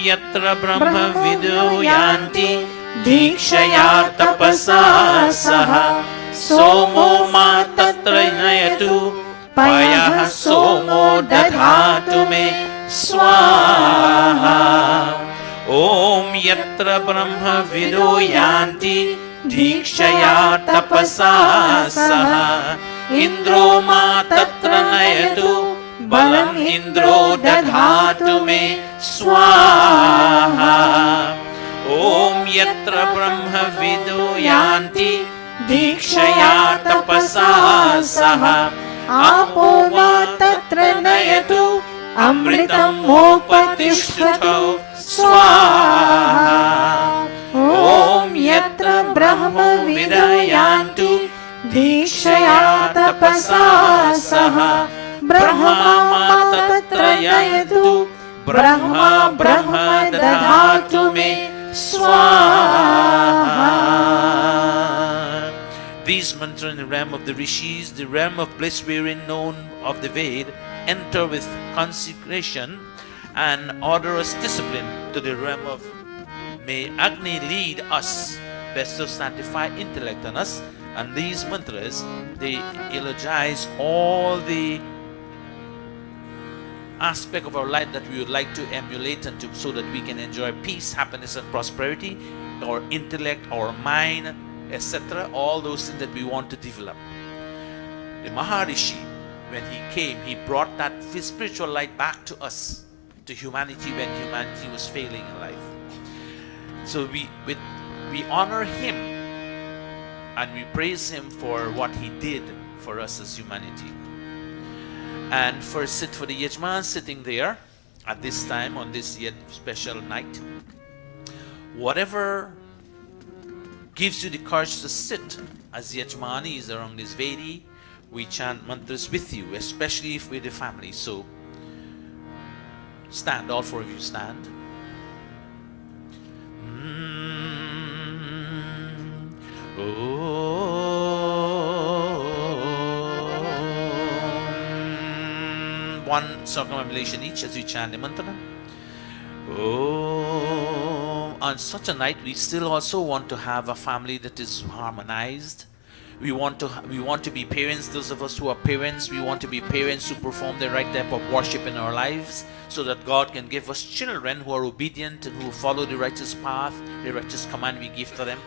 यत्र ब्रह्मविदो यान्ति दीक्षया तपसा सह सोमो मा तत्र नयतु पयः सोमो दधातु मे स्वाहा ॐ यत्र ब्रह्मविदो यान्ति दीक्षया तपसा सह इन्द्रो मा तत्र नयतु बलम् इन्द्रो दधातु मे स्वाहा ॐ यत्र ब्रह्मविदो यान्ति दीक्षया तपसा सह आपो मा तत्र नयतु अमृतं मोपतिष्ठतौ स्वाहा ॐ यत्र ब्रह्मविदो यान्तु दीक्षया तपसा सह ब्रह्मा मा तत्र नयतु ब्रह्मा ब्रह्म दधातु मे स्वाहा. These mantras in the realm of the rishis, the realm of bliss wherein known of the Ved, enter with consecration and orderous discipline to the realm of may Agni lead us, best to sanctify intellect on us. And these mantras, they eulogize all the aspect of our life that we would like to emulate and to, so that we can enjoy peace, happiness and prosperity, our intellect, our mind, etc. All those things that we want to develop. The Maharishi, when he came, he brought that spiritual light back to us, to humanity, when humanity was failing in life. So we honor him and we praise him for what he did for us as humanity. And for the Yajman sitting there at this time on this yet special night, whatever gives you the courage to sit as Yajmani is around this Vedi, we chant mantras with you, especially if with the family. So stand, all four of you stand. One circumambulation each as we chant the mantra. On such a night, we still also want to have a family that is harmonized. We want to be parents. Those of us who are parents, we want to be parents who perform the right type of worship in our lives, so that God can give us children who are obedient and who follow the righteous path, the righteous command we give to them.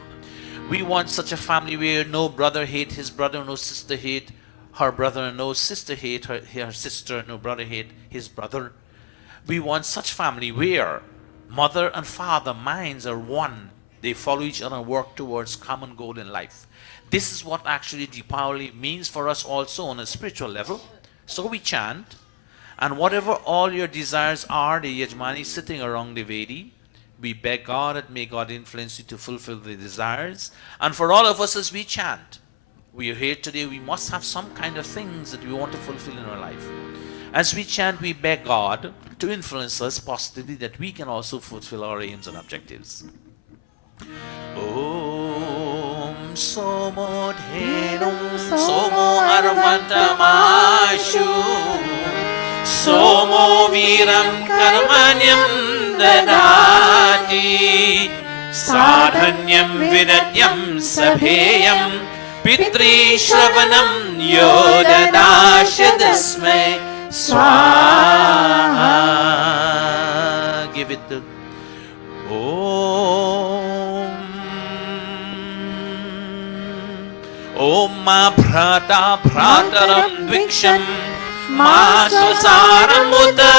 We want such a family where no brother hate his brother, no sister hate her brother, no sister hate her sister, no brother hate his brother. We want such family where mother and father minds are one. They follow each other and work towards common goal in life. This is what actually Diwali means for us also on a spiritual level. So we chant, and whatever all your desires are, the Yajmani sitting around the Vedi, we beg God and may God influence you to fulfill the desires. And for all of us as we chant, we are here today, we must have some kind of things that we want to fulfill in our life. As we chant, we beg God to influence us positively, that we can also fulfill our aims and objectives. Om Somo Dhenum Somo Arvantamashu Somo Viram Karmanyam Dadati Sadhanyam Vidatyam Sabheyam Pitri Shravanam Yodadashadasme Swaha. Give it to Om Ma Bhrata Bhrataram Dviksham Ma Swasaram Uta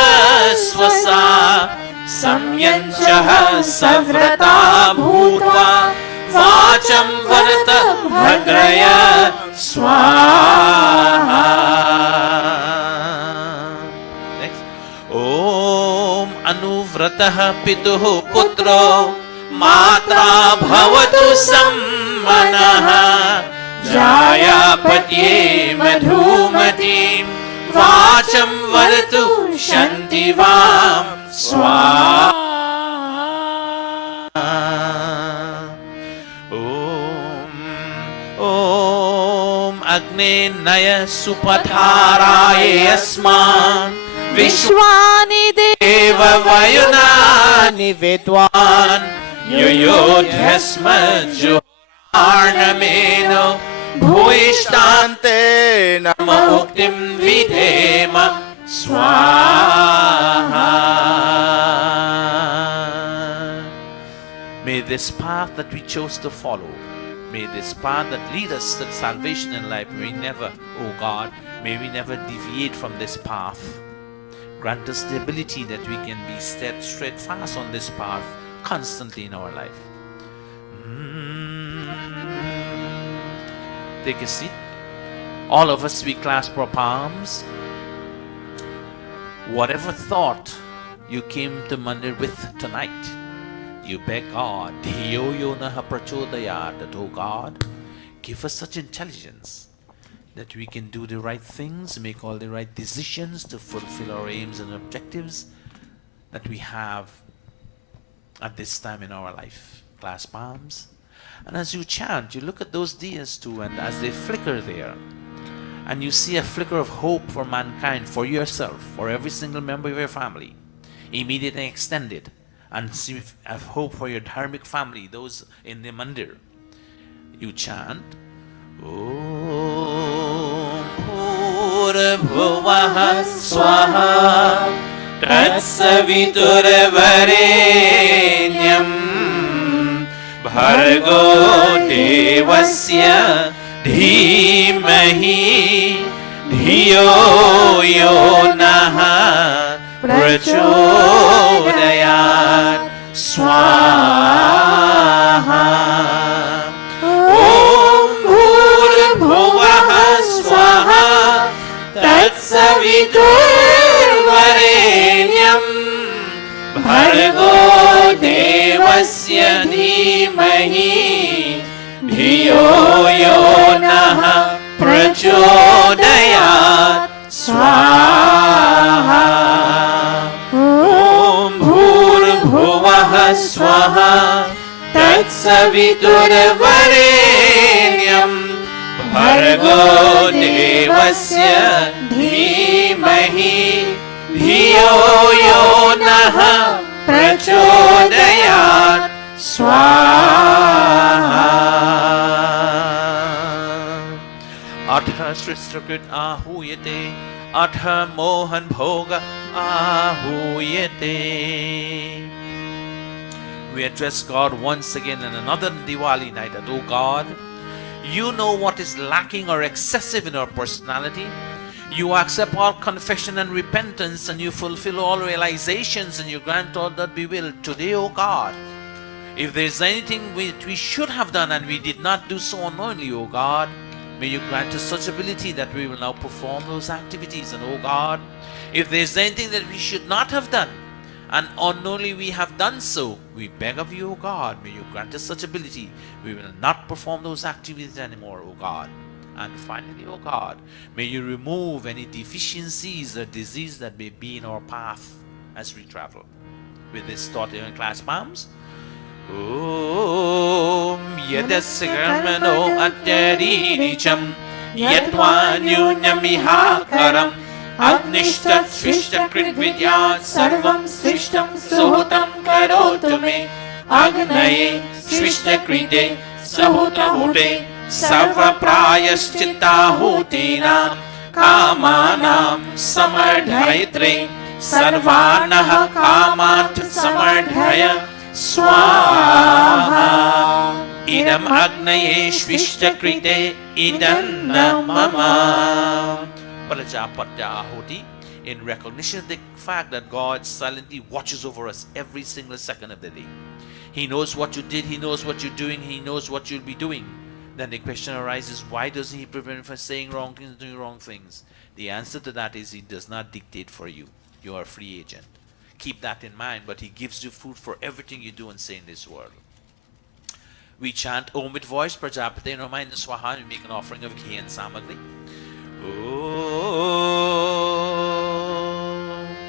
Swasa Samyanchaha Savrata Bhutva Vacham Varata Bhadraya Swaha. Next. Om Anuvrataha Pituhu Putro मात्रा भवतु सम्मनः जायापत्ये मधुमतीं वाचं वदतु शन्तिवां स्वाहा ॐ अग्ने नय सुपथाराय अस्मान् विश्वानि देव वयुनानि विद्वान् युयोध्यस्मज्जुहार्णमेनो भूयिष्ठान्ते नम मुक्तिं विधेम स्वाहा. May this path that we chose to follow, may this path that leads us to salvation in life, may we never, oh God, may we never deviate from this path. Grant us the ability that we can be steadfast on this path constantly in our life. Take a seat. All of us, we clasp our palms. Whatever thought you came to Mandir with tonight, you beg God, that, oh God, give us such intelligence that we can do the right things, make all the right decisions to fulfill our aims and objectives that we have at this time in our life. Clasp palms. And as you chant, you look at those diyas too, and as they flicker there, and you see a flicker of hope for mankind, for yourself, for every single member of your family, immediate and extended, and see a hope for your dharmic family, those in the mandir. You chant, Om Bhurabhuvah Swaha Tatsaviturvarenyam Bhargo Devasya Dhimahi Dhiyo Yonaha Prachodayat Swaha. Om Bhurabhuvah Swaha Tatsaviturvarenyam Bhargo Devasya Dhimahi Dhiyo Yonaha Prachodayat Swaha. Om Bhurabhuvah Swaha Tatsaviturvarenyam Bhargo Devasya Dhimahi Dhiyo Yonaha Prachodayat Swaha. Atha Sristakrit Ahuyate Atha Mohan Bhoga Ahuyate. We address God once again in another Diwali night that, oh God, you know what is lacking or excessive in our personality. You accept all confession and repentance, and you fulfill all realizations, and you grant all that we will. Today, oh God, if there is anything we should have done and we did not do so unknowingly, oh God, may you grant us such ability that we will now perform those activities. And oh God, if there is anything that we should not have done and unknowingly we have done so, we beg of you, O God, may you grant us such ability. We will not perform those activities anymore, O God. And finally, O God, may you remove any deficiencies or disease that may be in our path as we travel. With this thought in class palms, Om Yadasya Karmano Atyarinicham Yatvanyunyamihakaram Agnishtat Svishtakrit Vidyat Sarvam Svishtam Suhutam Karotu Me Agnaye Svishtakrite Sahutahute Sarva Prayaschittahutinam Kamanam Samardhaitre Sarvanaha Kamat Samardhaya Swaha. Idam Agnaye Svishtakrite Idam Namama. Prajapadya Ahuti, in recognition of the fact that God silently watches over us every single second of the day. He knows what you did, He knows what you're doing, He knows what you'll be doing. Then the question arises, why doesn't He prevent you from saying wrong things, doing wrong things? The answer to that is He does not dictate for you. You are a free agent. Keep that in mind, but He gives you food for everything you do and say in this world. We chant Om with voice, Prajapati and Rama in the Swaha, and we make an offering of ghee and samagri. Om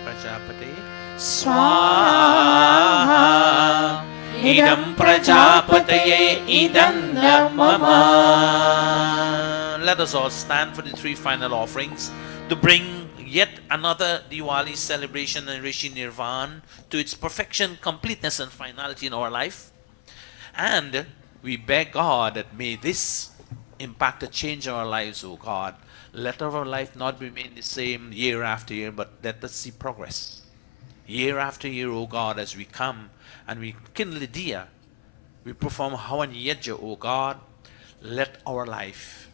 Prajapati Swaha Idam Prajapataye Idam Mama. Let us all stand for the three final offerings to bring yet another Diwali celebration and Rishi Nirvan to its perfection, completeness and finality in our life. And we beg God that may this impact a change in our lives, O God. Let our life not remain the same year after year, but let us see progress. Year after year, O God, as we come and we kindle the diya, we perform Havan Yajna, O God, let our life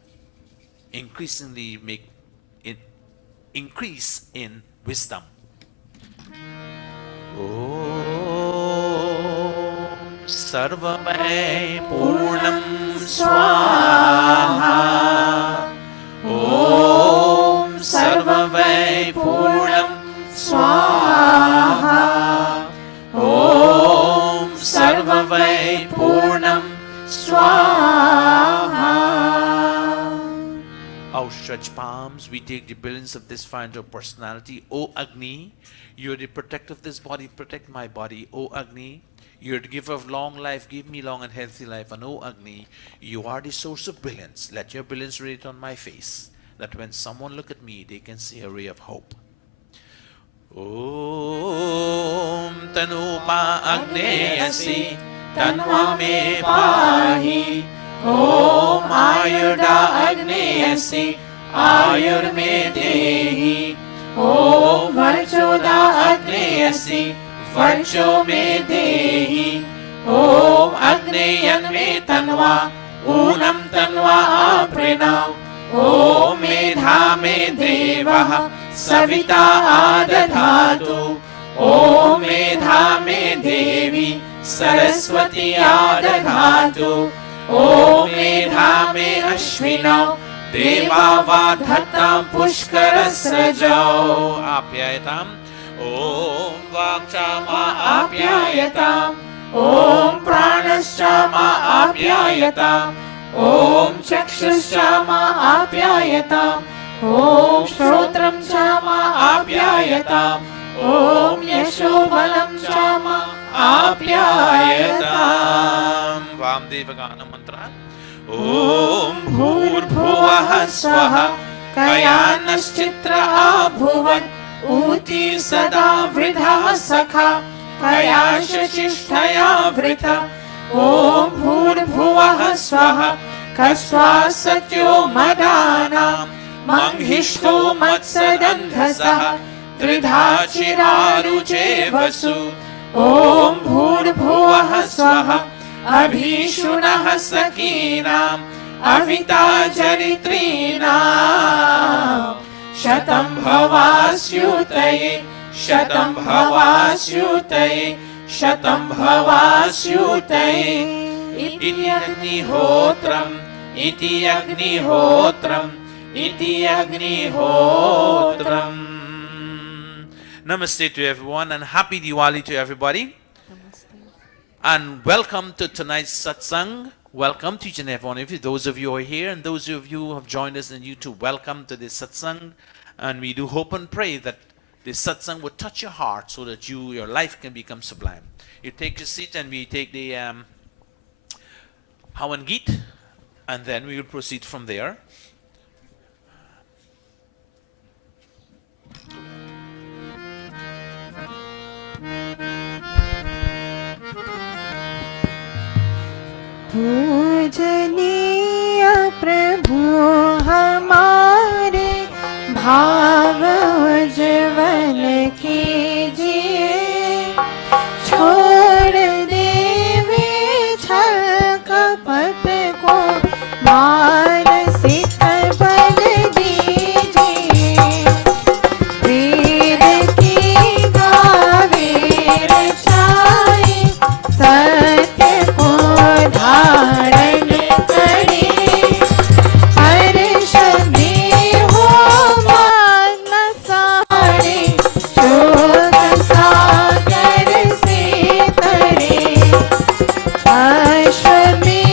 increasingly increase in wisdom. Om Sarvamay Purnam Swaha. Om Sarvamay Purnam Swaha. Om Sarvamay Purnam Swaha. Outstretched palms, we take the brilliance of this fire into our personality. O Agni, you are the protector of this body, protect my body. O Agni, you are the giver of long life, give me long and healthy life. And O Agni, you are the source of brilliance. Let your brilliance radiate on my face, that when someone look at me, they can see a ray of hope. Om Tanupa Agneyasi Tanva me pahi. Om Ayurda Agneyasi Ayur me dehi. Om Varchoda Agneyasi Varcho me dehi. Om Agneyan me tanva Unam tanva aprinav. Om Medha me devaha Savita adadhatu. Om Medha me devi Saraswati adadhatu. Om Medha me ashvinav Deva vadhatam pushkarasrajau. Apyayatam. Om Vakchama apyayatam. Om Pranashama apyayatam. Om Chakshusama apyayatam. Om Shrotram Chama apyayatam. Om Yashobalam Chama apyayatam. Vamdeva Gana Mantra. Om Bhurbhuvah Swaha Kayanaschitra abhuvat Uti sada vridha sakha Kayashashishtaya vrita. Om Bhurbhuvah Swaha Kasva Satyo Madana Manghishto Matsadandhasaha Tridha Chiraruche Vasu. Om Bhurbhuvah Swaha Abhishunah Sakinam Avita Charitrinam Shatam Bhavasyutaye Shatam Bhavasyutaye Shatam Bhavasyutaye. Iti Agnihotram Iti Agnihotram Iti Agnihotram. Namaste to everyone and happy Diwali to everybody. And welcome to tonight's satsang. Welcome to each and every one of you. Those of you who are here and those of you who have joined us on YouTube, welcome to this satsang. And we do hope and pray that this satsang will touch your heart so that your life can become sublime. You take your seat and we take the Havan Geet, and then we will proceed from there. पूजनीय प्रभु हमारे भाव उज्ज्वल कीजिए। छोड़ देवे छल कपट को मानसिक बल दीजिए। वेद की गावे रचाए सत्य को धारण करे। हर्ष में हो मन सारे शोक सागर से तरे। अश्व में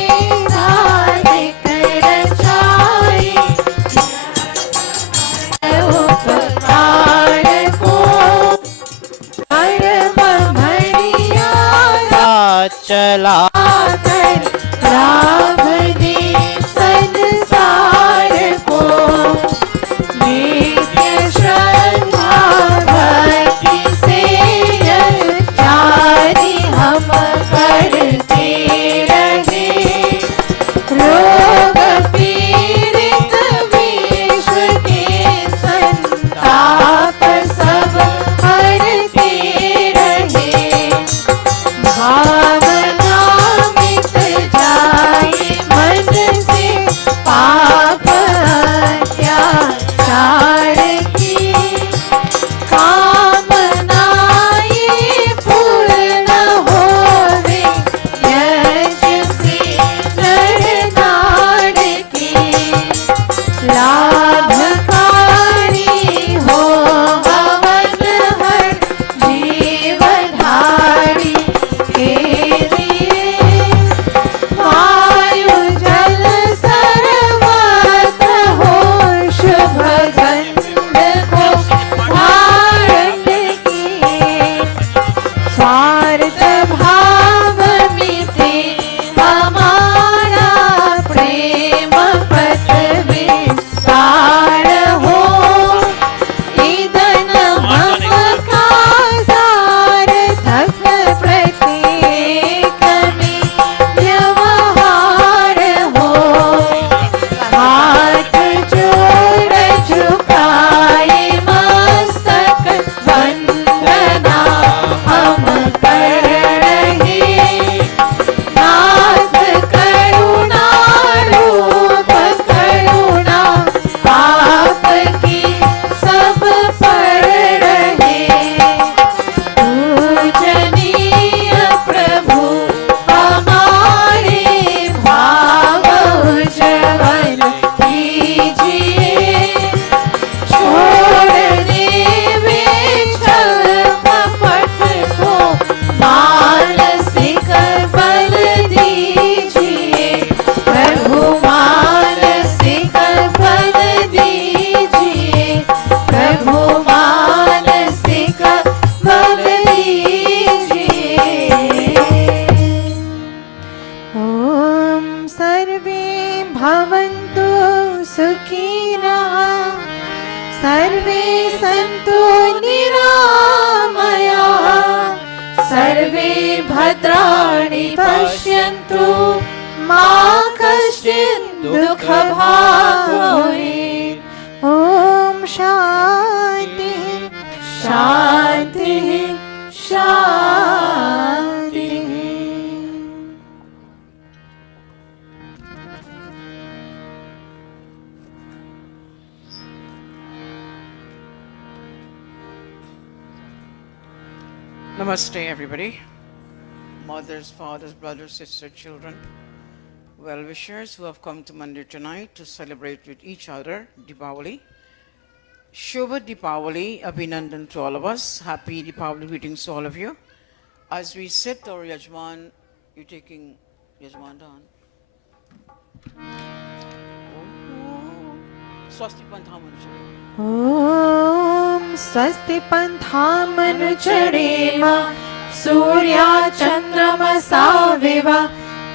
भवन्तु सुखिनः सर्वे सन्तु निरामयाः सर्वे भद्राणि पश्यन्तु मा कश्चित् दुःखभाग् भवेत् ॐ शान्तिः शान्तिः शान्तिः Namaste, everybody. Mothers, fathers, brothers, sisters, children, well-wishers who have come to Mandir tonight to celebrate with each other Diwali. Shubha Diwali, Abhinandan to all of us. Happy Diwali greetings to all of you. As we sit, our Yajman, you're taking Yajman down. Swasti Panthamanjali. ॐ स्वस्ति पन्थामनुचरेम सूर्याचन्द्रमसा विव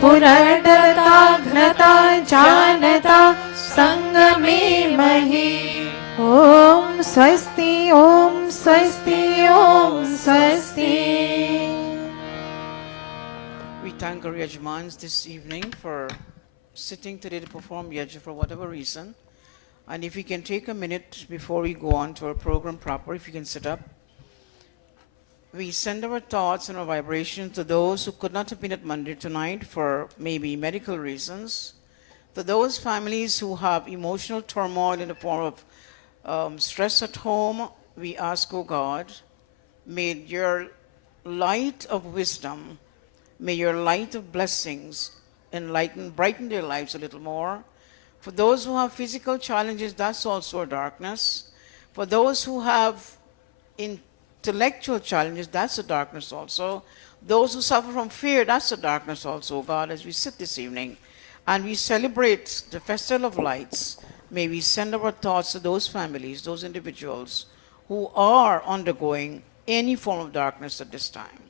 पुनर्दता घ्नता जानता सङ्गमे महि ॐ स्वस्ति ॐ स्वस्ति ॐ स्वस्ति We thank our Yajmans this evening for sitting today to perform Yajna for whatever reason. And if we can take a minute before we go on to our program proper, if you can sit up. We send our thoughts and our vibrations to those who could not have been at Mandir tonight for maybe medical reasons, to those families who have emotional turmoil in the form of stress at home. We ask, oh God, may your light of wisdom, may your light of blessings brighten their lives a little more. For those who have physical challenges, that's also a darkness. For those who have intellectual challenges, that's a darkness also. Those who suffer from fear, that's a darkness also, God, as we sit this evening and we celebrate the Festival of Lights, may we send our thoughts to those families, those individuals who are undergoing any form of darkness at this time.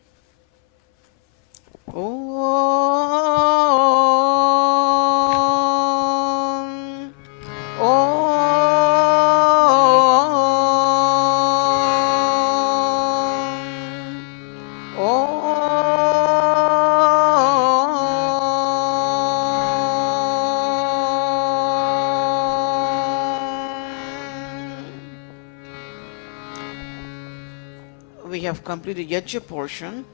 We have completed Yajna portion,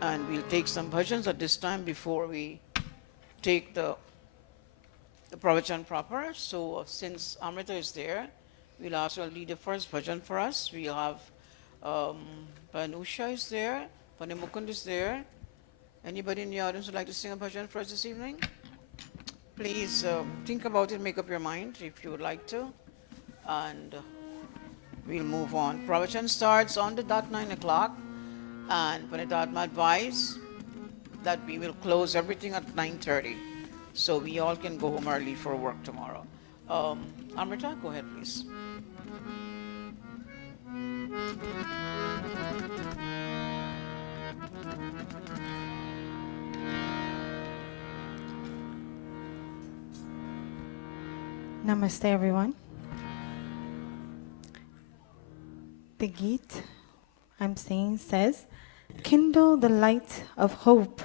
and we'll take some bhajans at this time before we take the pravachan proper. So since Amrita is there, we'll also lead the first bhajan for us. We'll have Panusha is there, Panimukund is there. Anybody in the audience would like to sing a bhajan for us this evening? Please think about it, make up your mind if you would like to, and we'll move on. Pravachan starts on the dot 9 o'clock, and Panitatma advised that we will close everything at 9:30, so we all can go home early for work tomorrow. Amrita, go ahead, please. Namaste, everyone. The Geet I'm saying says, kindle the light of hope,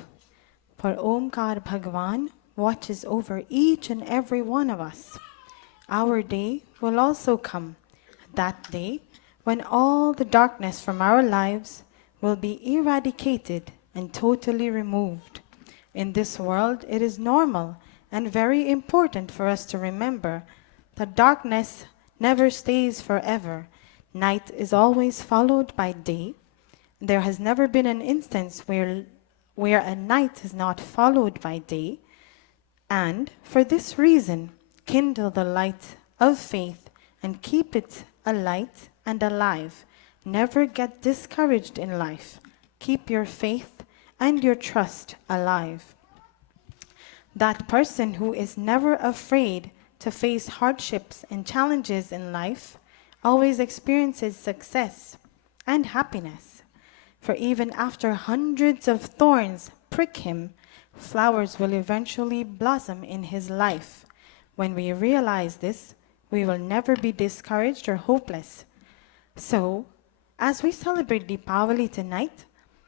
for Omkar Bhagwan watches over each and every one of us. Our day will also come, that day when all the darkness from our lives will be eradicated and totally removed. In this world, it is normal and very important for us to remember that darkness never stays forever. Night is always followed by day. There has never been an instance where a night is not followed by day. And for this reason, kindle the light of faith and keep it alight and alive. Never get discouraged in life. Keep your faith and your trust alive. That person who is never afraid to face hardships and challenges in life always experiences success and happiness. For even after hundreds of thorns prick him, flowers will eventually blossom in his life. When we realize this, we will never be discouraged or hopeless. So, as we celebrate Deepavali tonight,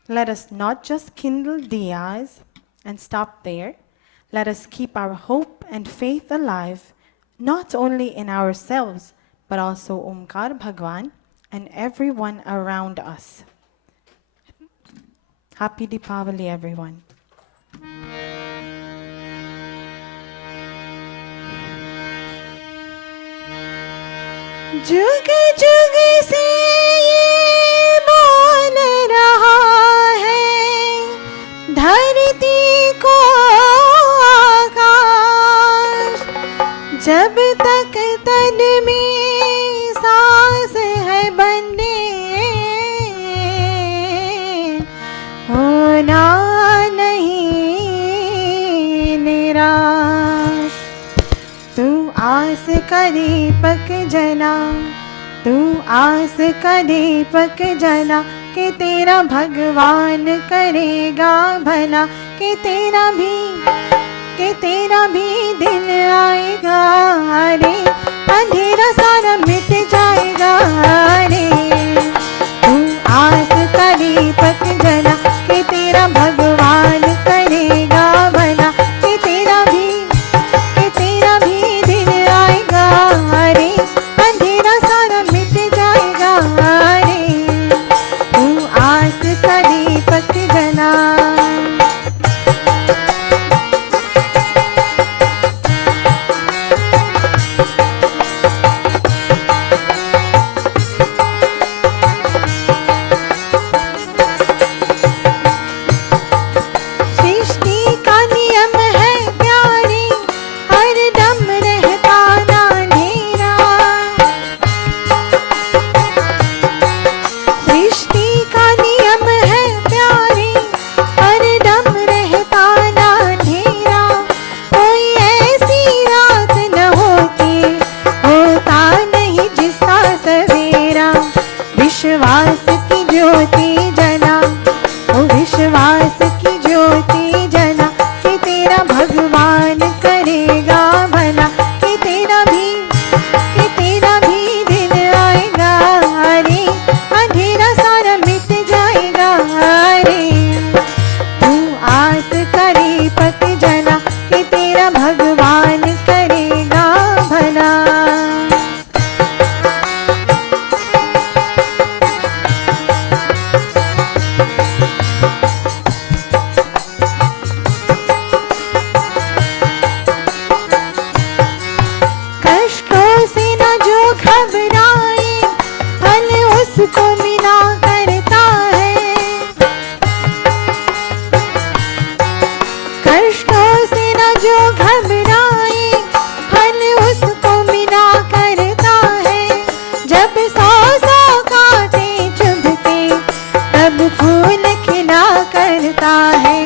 let us not just kindle diyas and stop there. Let us keep our hope and faith alive, not only in ourselves, but also Omkar Bhagwan and everyone around us. Happy Deepavali, everyone. जुग जुग से ये बोल रहा है धरती को आकाश, जब तक तन में सांस है बंदे होना नहीं निराश। तू आस का दीपक जला, तू आस का दीपक जला कि तेरा भगवान करेगा भला, कि तेरा भी दिन आएगा रे, अंधेरा सारा मिट जाएगा रे। तू आस का दीपक जला कि तेरा भगवान करेगा भला, कि तेरा भी दिन आएगा रे, अंधेरा सारा मिट जाएगा रे। तू आस का दीपक जला। सृष्टि का नियम है प्यारी, हरदम रहता ना अंधेरा। सृष्टि का नियम है प्यारी, हरदम रहता ना अंधेरा। कोई ऐसी रात न होती, होता नहीं जिसका सवेरा। विश्वास की ज्योति जला, ओ विश्वास की ज्योति जला कि तेरा भगवान करेगा भला, कि तेरा भी दिन आएगा रे, अंधेरा सारा मिट जाएगा रे। तू आस का दीपक जला कि तेरा भगवान करेगा भला। कष्टों से न जो घबराए, फल उसको मिला करता है। कष्टों से न जो घबराए, फल उसको मिला करता है। जब सौ कांटे चुभते, तब फूल खिला करता है।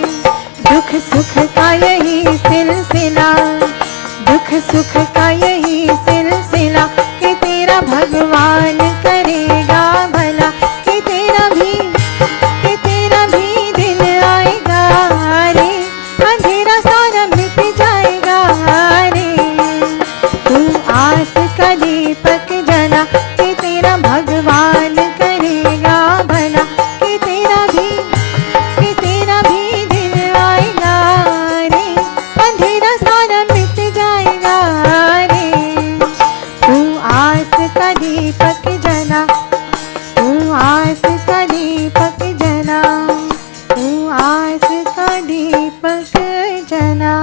दुख सुख का यही सिलसिला, दुख सुख का यही सिलसिला कि तेरा भगवान करेगा भला, कि तेरा भी दिन आएगा रे, अंधेरा सारा मिट जाएगा रे। तू आस का दीपक जला कि तेरा भगवान करेगा भला, कि तेरा भी दिन आएगा रे, अंधेरा सारा मिट जाएगा रे। तू आस का दीपक जला, तू आस का दीपक जला, तू आस का दीपक जला।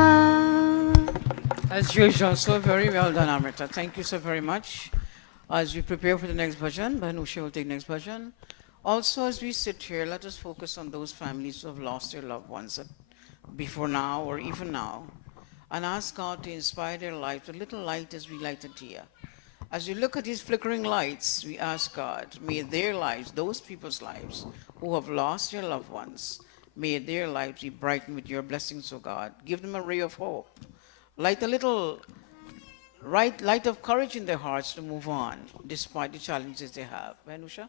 As usual, so very well done, Amrita. Thank you so very much. As we prepare for the next bhajan, Bhanusha will take next bhajan. Also, as we sit here, let us focus on those families who have lost their loved ones before now or even now, and ask God to inspire their lives, a little light as we light a diya. As we look at these flickering lights, we ask God, may their lives, those people's lives who have lost their loved ones, may their lives be brightened with your blessings, O God. Give them a ray of hope. Light a little light of courage in their hearts to move on despite the challenges they have. Vanusha?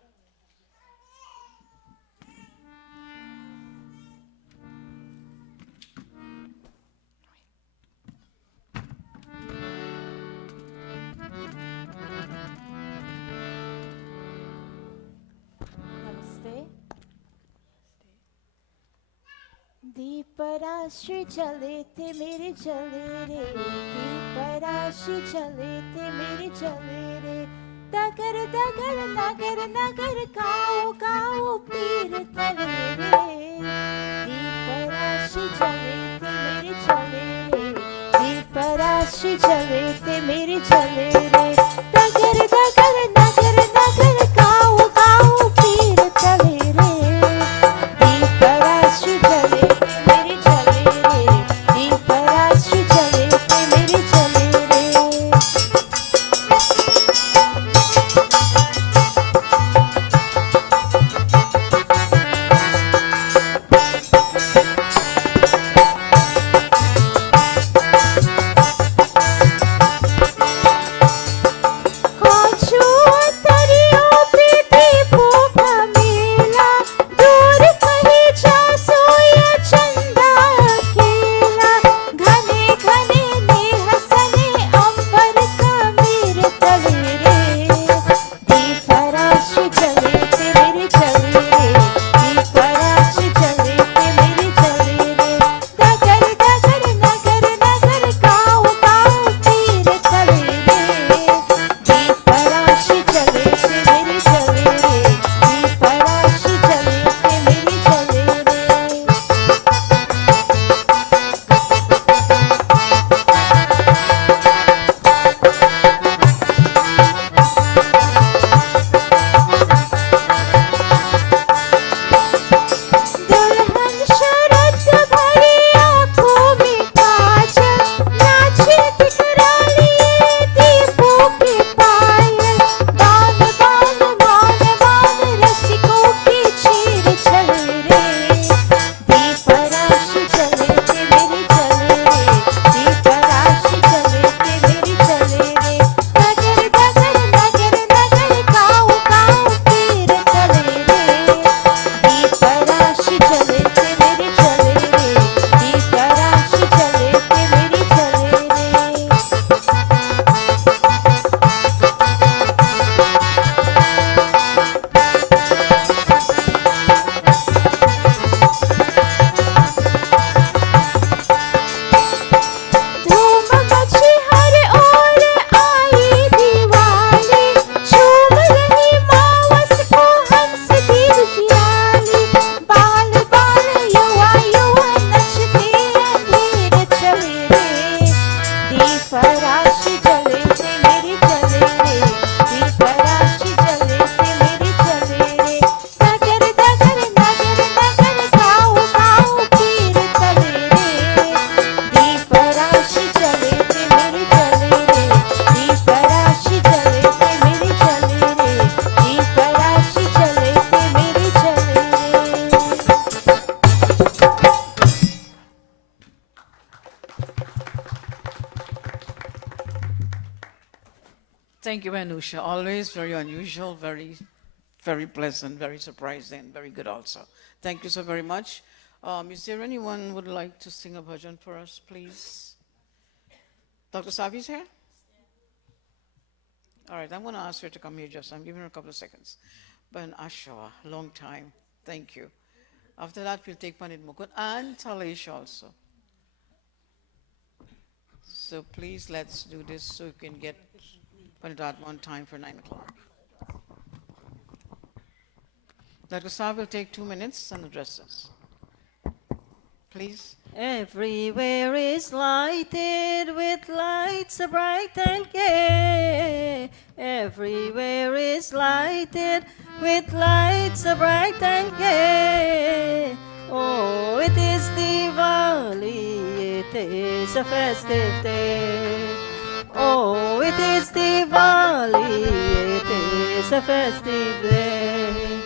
नमस्ते। दीप राशि जले थे मेरे जले रे, दीप राशि जले थे मेरे जले रे, दगर दगर नगर नगर गाओ गाओ पीर तले रे, दीप राशि जले थे मेरे जले रे, दीप राशि जले थे मेरे जले रे, दगर दगर नगर नगर गाओ गाओ पीर तले रे, दीप राशि जले मेरे जले रे, दीप राशि जले थे मेरे जले रे। काजू तरियों पे दीपों का मेला, दूर कहीं जा सोया चंदा अकेला, घने घने नेह सने अंबर का मेरे तले रे, दीप राशि जले थे मेरे जले रे, दीप राशि जले थे मेरे जले रे, दगर दगर नगर नगर गाओ गाओ पीर तले रे, दीप राशि जले थे मेरे जले रे, दीप राशि जले थे मेरे जले रे। दुल्हन शरद भरी आँखों में काजल, नाचे दिखरा लिए दीपों के पायल, बान बान मान मान रसिकों की चीर चले रे, दीप राशि जले थे मेरे जले रे, दीप राशि जले थे मेरे जले रे, दगर दगर नगर नगर गाओ गाओ पीर तले रे, दीप राशि जले थे मेरे जले रे, दीप राशि जले थे मेरे जले रे। धूम मची हर ओर आई दिवाली, झूम रही मावस को हंस दीव जियाली, बाल बाल युवा युवा नचते अंधेर चले रे, दीप राशि जले थे मेरे जले रे, दीप राशि जले थे मेरे जले रे, दगर दगर नगर नगर गाओ गाओ पीर तले रे, दीप राशि जले थे मेरे जले रे, दीप राशि जले थे मेरे जले रे, दीप राशि जले थे मेरे जले रे। Thank you, Anusha. Always very unusual, very pleasant, very surprising, very good also. Thank you so very much. Is there anyone would like to sing a bhajan for us, please? Dr. Savi is here? All right, I'm going to ask her to come here just. I'm giving her a couple of seconds. Ban Ashawa, long time. Thank you. After that, we'll take Pandit Mukund and Talesh also. So please, let's do this so you can get Pandit Atma on time for 9 o'clock. Dr. Saab will take 2 minutes and address us. Please. Everywhere is lighted with lights so bright and gay. Everywhere is lighted with lights so bright and gay. Oh, it is Diwali, it is a festive day. Oh, it is Diwali, it is a festive day.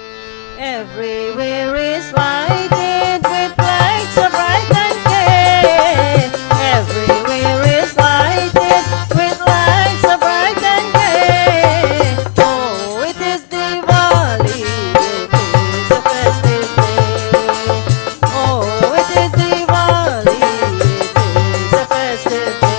Everywhere is lighted with lights so bright and gay. Everywhere is lighted with lights so bright and gay. Oh, it is Diwali, it is a festive day. Oh, it is Diwali, it is a festive day.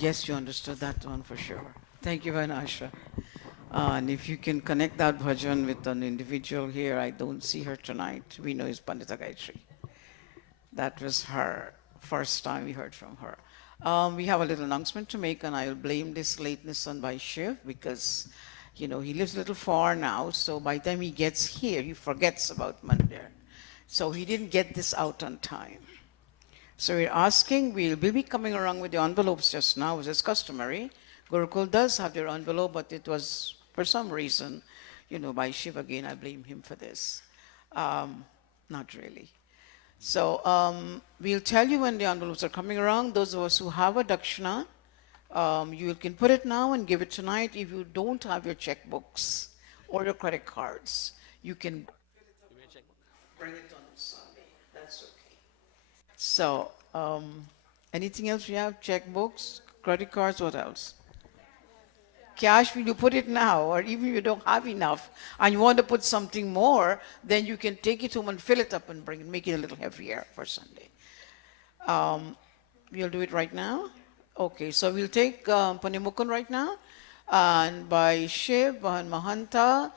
guess you understood that one for sure. Thank you, Vanasha. And if you can connect that bhajan with an individual here, I don't see her tonight. We know it's Pandita Gayatri. That was her first time we heard from her. We have a little announcement to make, and I will blame this lateness on by Shiv because, he lives a little far now. So by the time he gets here, he forgets about Monday. So he didn't get this out on time. So we're asking, we'll be coming around with the envelopes just now, as is customary. Gurukul does have their envelope, but it was, for some reason, by Shiv again, I blame him for this. Not really. So we'll tell you when the envelopes are coming around. Those of us who have a dakshina, you can put it now and give it tonight. If you don't have your checkbooks or your credit cards, you can bring it on Sunday. That's okay. So anything else we have? Checkbooks, credit cards, what else? Cash, will you put it now? Or even if you don't have enough and you want to put something more, then you can take it home and fill it up and bring it, make it a little heavier for Sunday. We'll do it right now. Okay, so we'll take Panimukun right now, and by Shiv and Mahanta,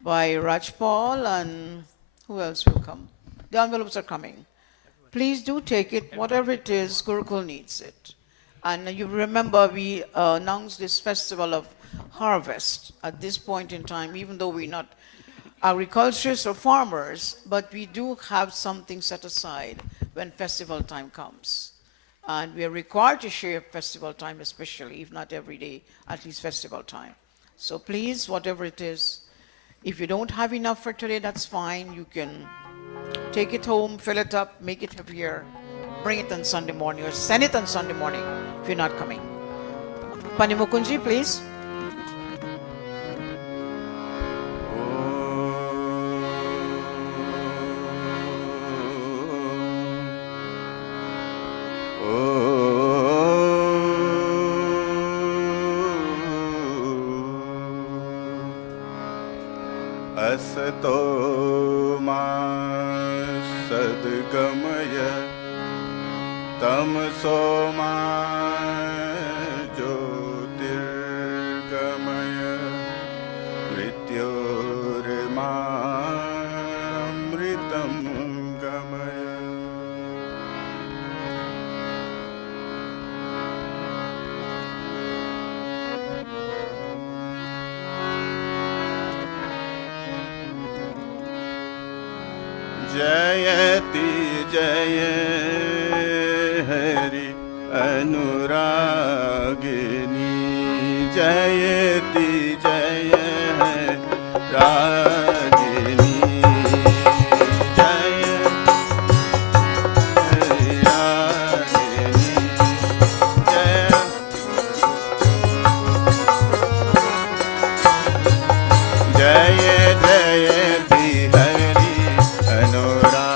by Rajpal, and who else will come? The envelopes are coming. Please do take it, whatever it is, Gurukul needs it. And you remember we announced this festival of harvest at this point in time, even though we're not agriculturists or farmers, but we do have something set aside when festival time comes. And we are required to share festival time, especially, if not every day, at least festival time. So please, whatever it is, if you don't have enough for today, that's fine. You can take it home, fill it up, make it heavier, bring it on Sunday morning, or send it on Sunday morning if you're not coming. Panimukunji, please. असतो मा सद्गमय तमसो मा ज्योतिर्गमय मृत्योर्मामृतं गमय. जयति जय हरि अनुरागिनी जयति जय रागिनी जय रागिनी जय जय जय Hari अनुरागिनी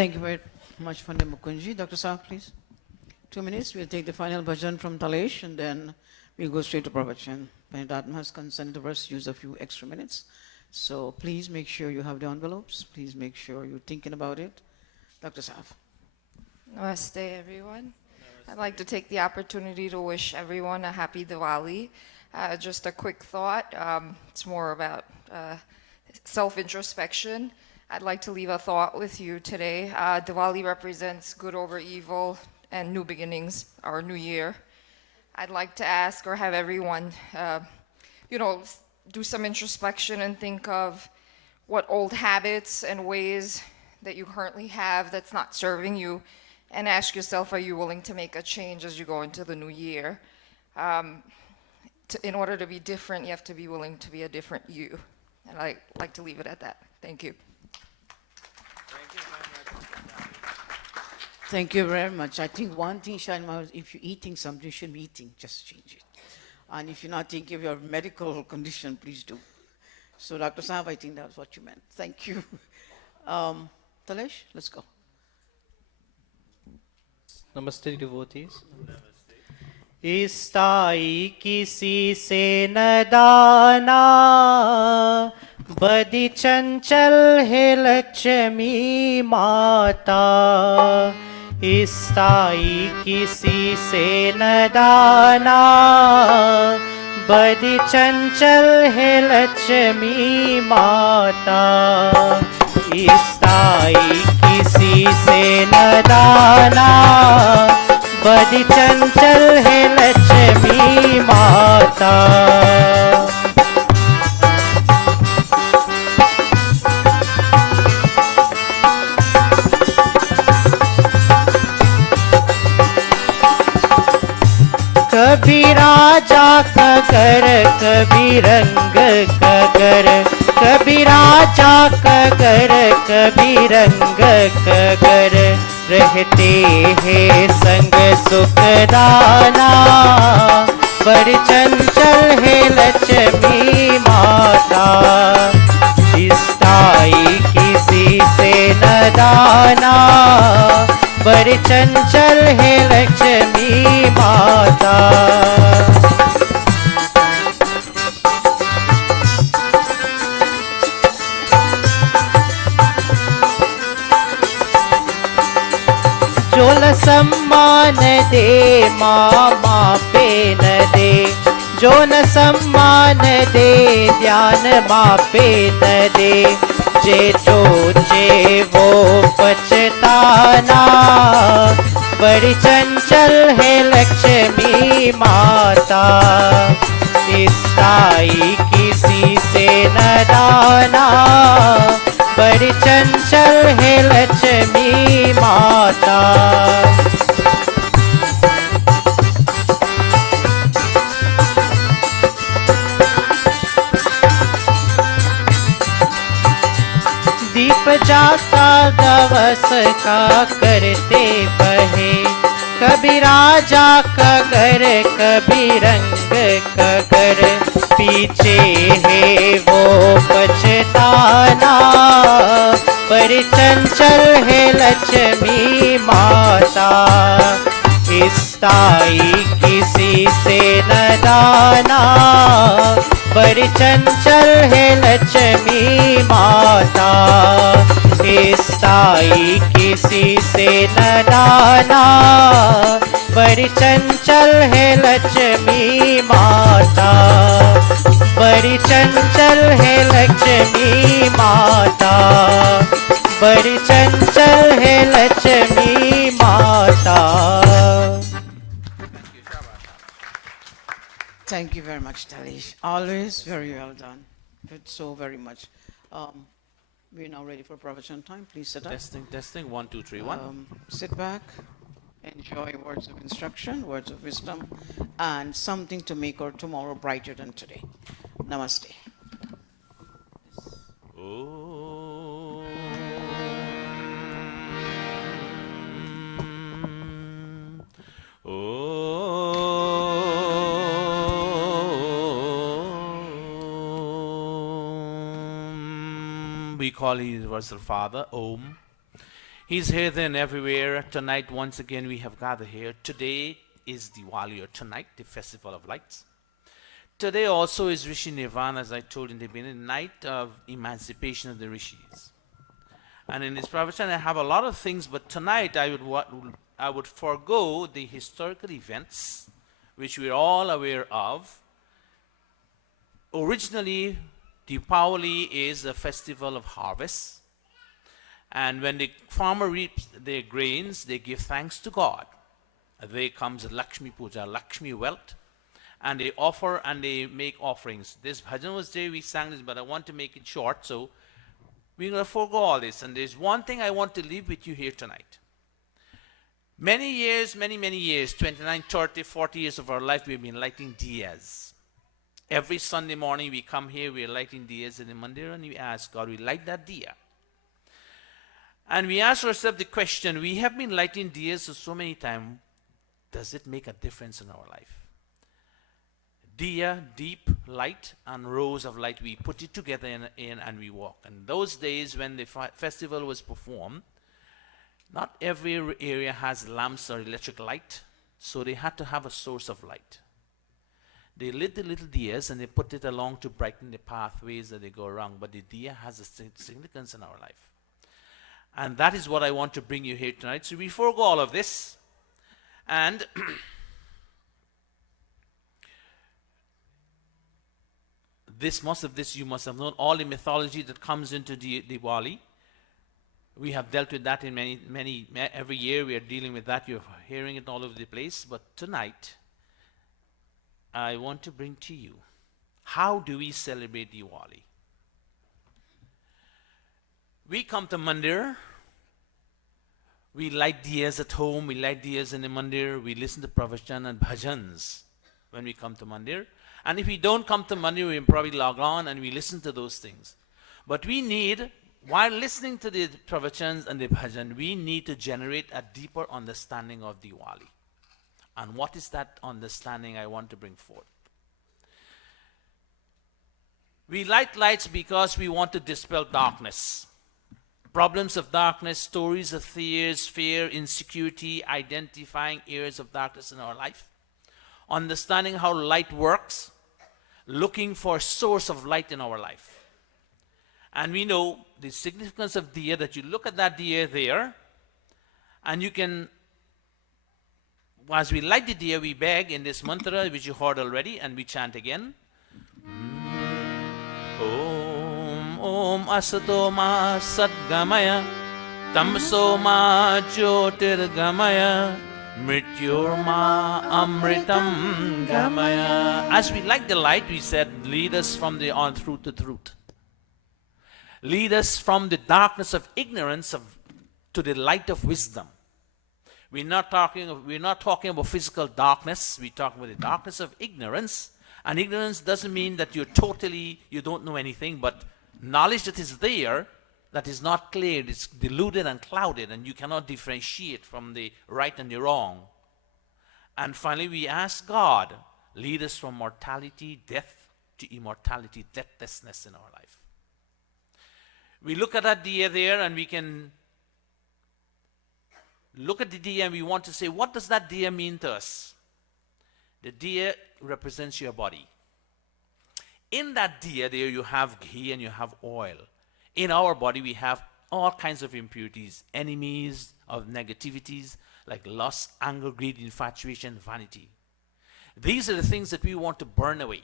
Thank you very much, Pandit Mukunji. Dr. Saab, please. 2 minutes. We'll take the final bhajan from Talesh and then we'll go straight to pravachan. Pandit Atma has consented to us use a few extra minutes. So please make sure you have the envelopes. Please make sure you're thinking about it. Dr. Saab. Namaste, everyone. I'd like to take the opportunity to wish everyone a happy Diwali. Just a quick thought. It's more about self-introspection. I'd like to leave a thought with you today. Diwali represents good over evil and new beginnings, our new year. I'd like to ask or have everyone, do some introspection and think of what old habits and ways that you currently have that's not serving you, and ask yourself, are you willing to make a change as you go into the new year? In order to be different, you have to be willing to be a different you. And I like to leave it at that. Thank you. Thank you very much. I think one thing, Shalima, if you're eating something, you shouldn't be eating, just change it. And if you're not thinking of your medical condition, please do. So, Dr. Saab, I think that's what you meant. Thank you. Talesh, let's go. Namaste, devotees. स्थाई किसी से न दाना, बदी चंचल है लक्ष्मी माता। स्थाई किसी से न दाना, बदी चंचल है लक्ष्मी माता। स्थाई किसी से न दाना, बड़ी चंचल है लक्ष्मी माता। कभी राजा का घर, कभी रंग का घर, कभी राजा का घर, कभी रंग का घर। रहते हैं संग सुखदाना, बड़ी चंचल है लक्ष्मी माता। स्थाई किसी से न दाना, बड़ी चंचल है लक्ष्मी माता। जो न सम्मान दे माँ पे न दे, जो न सम्मान दे ध्यान माँ पे न दे। जे सोचे वो पछताना, बड़ी चंचल है लक्ष्मी माता। स्थाई किसी से न दाना, बड़ी चंचल है लक्ष्मी माता। दीप जाता दवस का करते बहे, कभी राजा का घर, कभी रंग का घर। पीछे है वो पछताना, पर चंचल है लक्ष्मी माता। स्थाई किसी से न दाना, पर चंचल है लक्ष्मी माता। स्थाई किसी से न दाना, पर चंचल है लक्ष्मी माता। बड़ी चंचल है लक्ष्मी माता, बड़ी चंचल है लक्ष्मी माता। Thank you very much, Talish. Always very well done. Good, so very much. We're now ready for pravachan time. Please sit up. Testing, testing. 1, 2, 3, 1. Sit back. Enjoy words of instruction, words of wisdom, and something to make our tomorrow brighter than today. Namaste. We call His Universal Father, Om. He's here, there, and everywhere. Tonight, once again, we have gathered here. Today is Diwali, or tonight, the Festival of Lights. Today also is Rishi Nirvana, as I told in the beginning, night of emancipation of the Rishis. And in this pravachan, I have a lot of things, but tonight I would forego the historical events which we're all aware of. Originally, Diwali is a festival of harvest. And when the farmer reaps their grains, they give thanks to God. There comes Lakshmi Puja, Lakshmi wealth. And they offer and they make offerings. This bhajan was there, we sang this, but I want to make it short, so we're going to forego all this. And there's one thing I want to leave with you here tonight. Many years, many years, 29, 30, 40 years of our life, we've been lighting diyas. Every Sunday morning we come here, we're lighting diyas in the mandir, and we ask God, we light that diya. And we ask ourselves the question, we have been lighting diyas so many times, does it make a difference in our life? Diya, deep light, and rows of light, we put it together in and we walk. And those days when the festival was performed, not every area has lamps or electric light, so they had to have a source of light. They lit the little diyas and they put it along to brighten the pathways that they go around, but the diya has a significance in our life. And that is what I want to bring you here tonight. So we forego all of this, and most of this you must have known, all the mythology that comes into Diwali. We have dealt with that in every year we are dealing with that. You're hearing it all over the place. But tonight, I want to bring to you, how do we celebrate Diwali? We come to mandir, we light diyas at home, we light diyas in the mandir, we listen to pravachan and bhajans when we come to mandir. And if we don't come to mandir, we probably log on and we listen to those things. But we need, while listening to the pravachans and the bhajan, we need to generate a deeper understanding of Diwali. And what is that understanding I want to bring forth? We light lights because we want to dispel darkness. Problems of darkness, stories of fears, fear, insecurity, identifying areas of darkness in our life. Understanding how light works, looking for a source of light in our life. And we know the significance of diya, that you look at that diya there, and you can, as we light the diya, we beg in this mantra, which you heard already, and we chant again. Om Om Asato Ma Sadgamaya Tamso Ma Jyotirgamaya Mrityurma Amritam Gamaya. As we light the light, we said, lead us from the on through to truth. Lead us from the darkness of ignorance to the light of wisdom. We're not talking about physical darkness. We're talking about the darkness of ignorance. And ignorance doesn't mean that you don't know anything, but knowledge that is there, that is not clear, it's diluted and clouded, and you cannot differentiate from the right and the wrong. And finally, we ask God, lead us from mortality, death, to immortality, deathlessness in our life. We look at that diya there, and we can look at the diya and we want to say, what does that diya mean to us? The diya represents your body. In that diya there you have ghee and you have oil. In our body we have all kinds of impurities, enemies of negativities like lust, anger, greed, infatuation, vanity. These are the things that we want to burn away.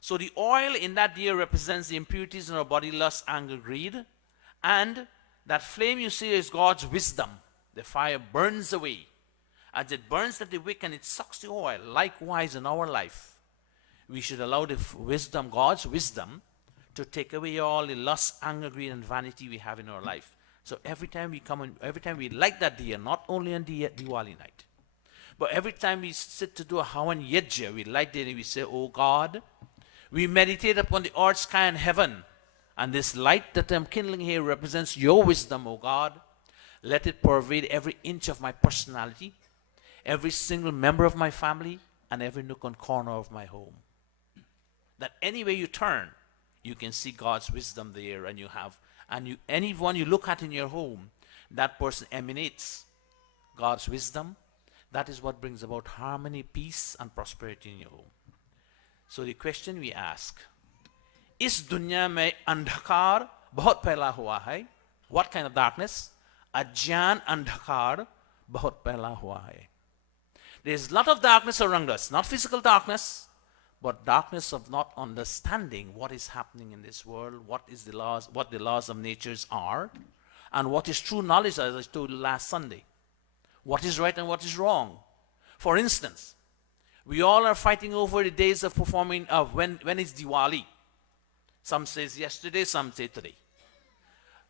So the oil in that diya represents the impurities in our body, lust, anger, greed. And that flame you see is God's wisdom. The fire burns away. As it burns at the wick and it sucks the oil, likewise in our life, we should allow the wisdom, God's wisdom, to take away all the lust, anger, greed, and vanity we have in our life. So every time we come and every time we light that diya, not only on Diwali night, but every time we sit to do a Havan Yajna, we light it and we say, oh God, we meditate upon the earth, sky, and heaven. And this light that I'm kindling here represents your wisdom, oh God. Let it pervade every inch of my personality, every single member of my family, and every nook and corner of my home. That anywhere you turn, you can see God's wisdom there, and anyone you look at in your home, that person emanates God's wisdom. That is what brings about harmony, peace, and prosperity in your home. So the question we ask, इस दुनिया में अंधकार बहुत फैला हुआ है. What kind of darkness? अज्ञान अंधकार बहुत फैला हुआ है. There is a lot of darkness around us, not physical darkness, but darkness of not understanding what is happening in this world, what the laws of nature are, and what is true knowledge, as I told you last Sunday. What is right and what is wrong. For instance, we all are fighting over the days of performing of when is Diwali. Some says yesterday, some say today.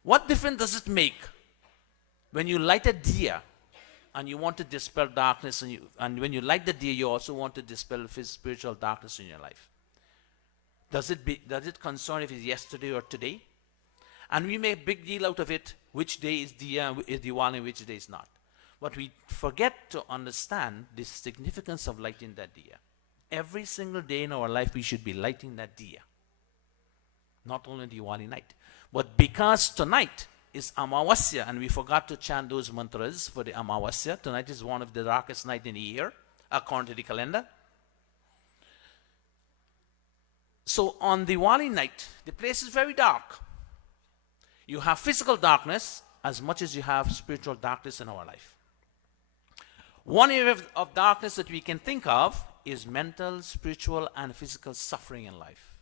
What difference does it make when you light a diya and you want to dispel darkness, and when you light the diya, you also want to dispel spiritual darkness in your life? Does it concern if it's yesterday or today? And we make a big deal out of it, which day is diya, is Diwali, which day is not. But we forget to understand the significance of lighting that diya. Every single day in our life, we should be lighting that diya. Not only Diwali night. But because tonight is Amavasya, and we forgot to chant those mantras for the Amavasya. Tonight is one of the darkest nights in the year, according to the calendar. So on Diwali night, the place is very dark. You have physical darkness as much as you have spiritual darkness in our life. One area of darkness that we can think of is mental, spiritual, and physical suffering in life.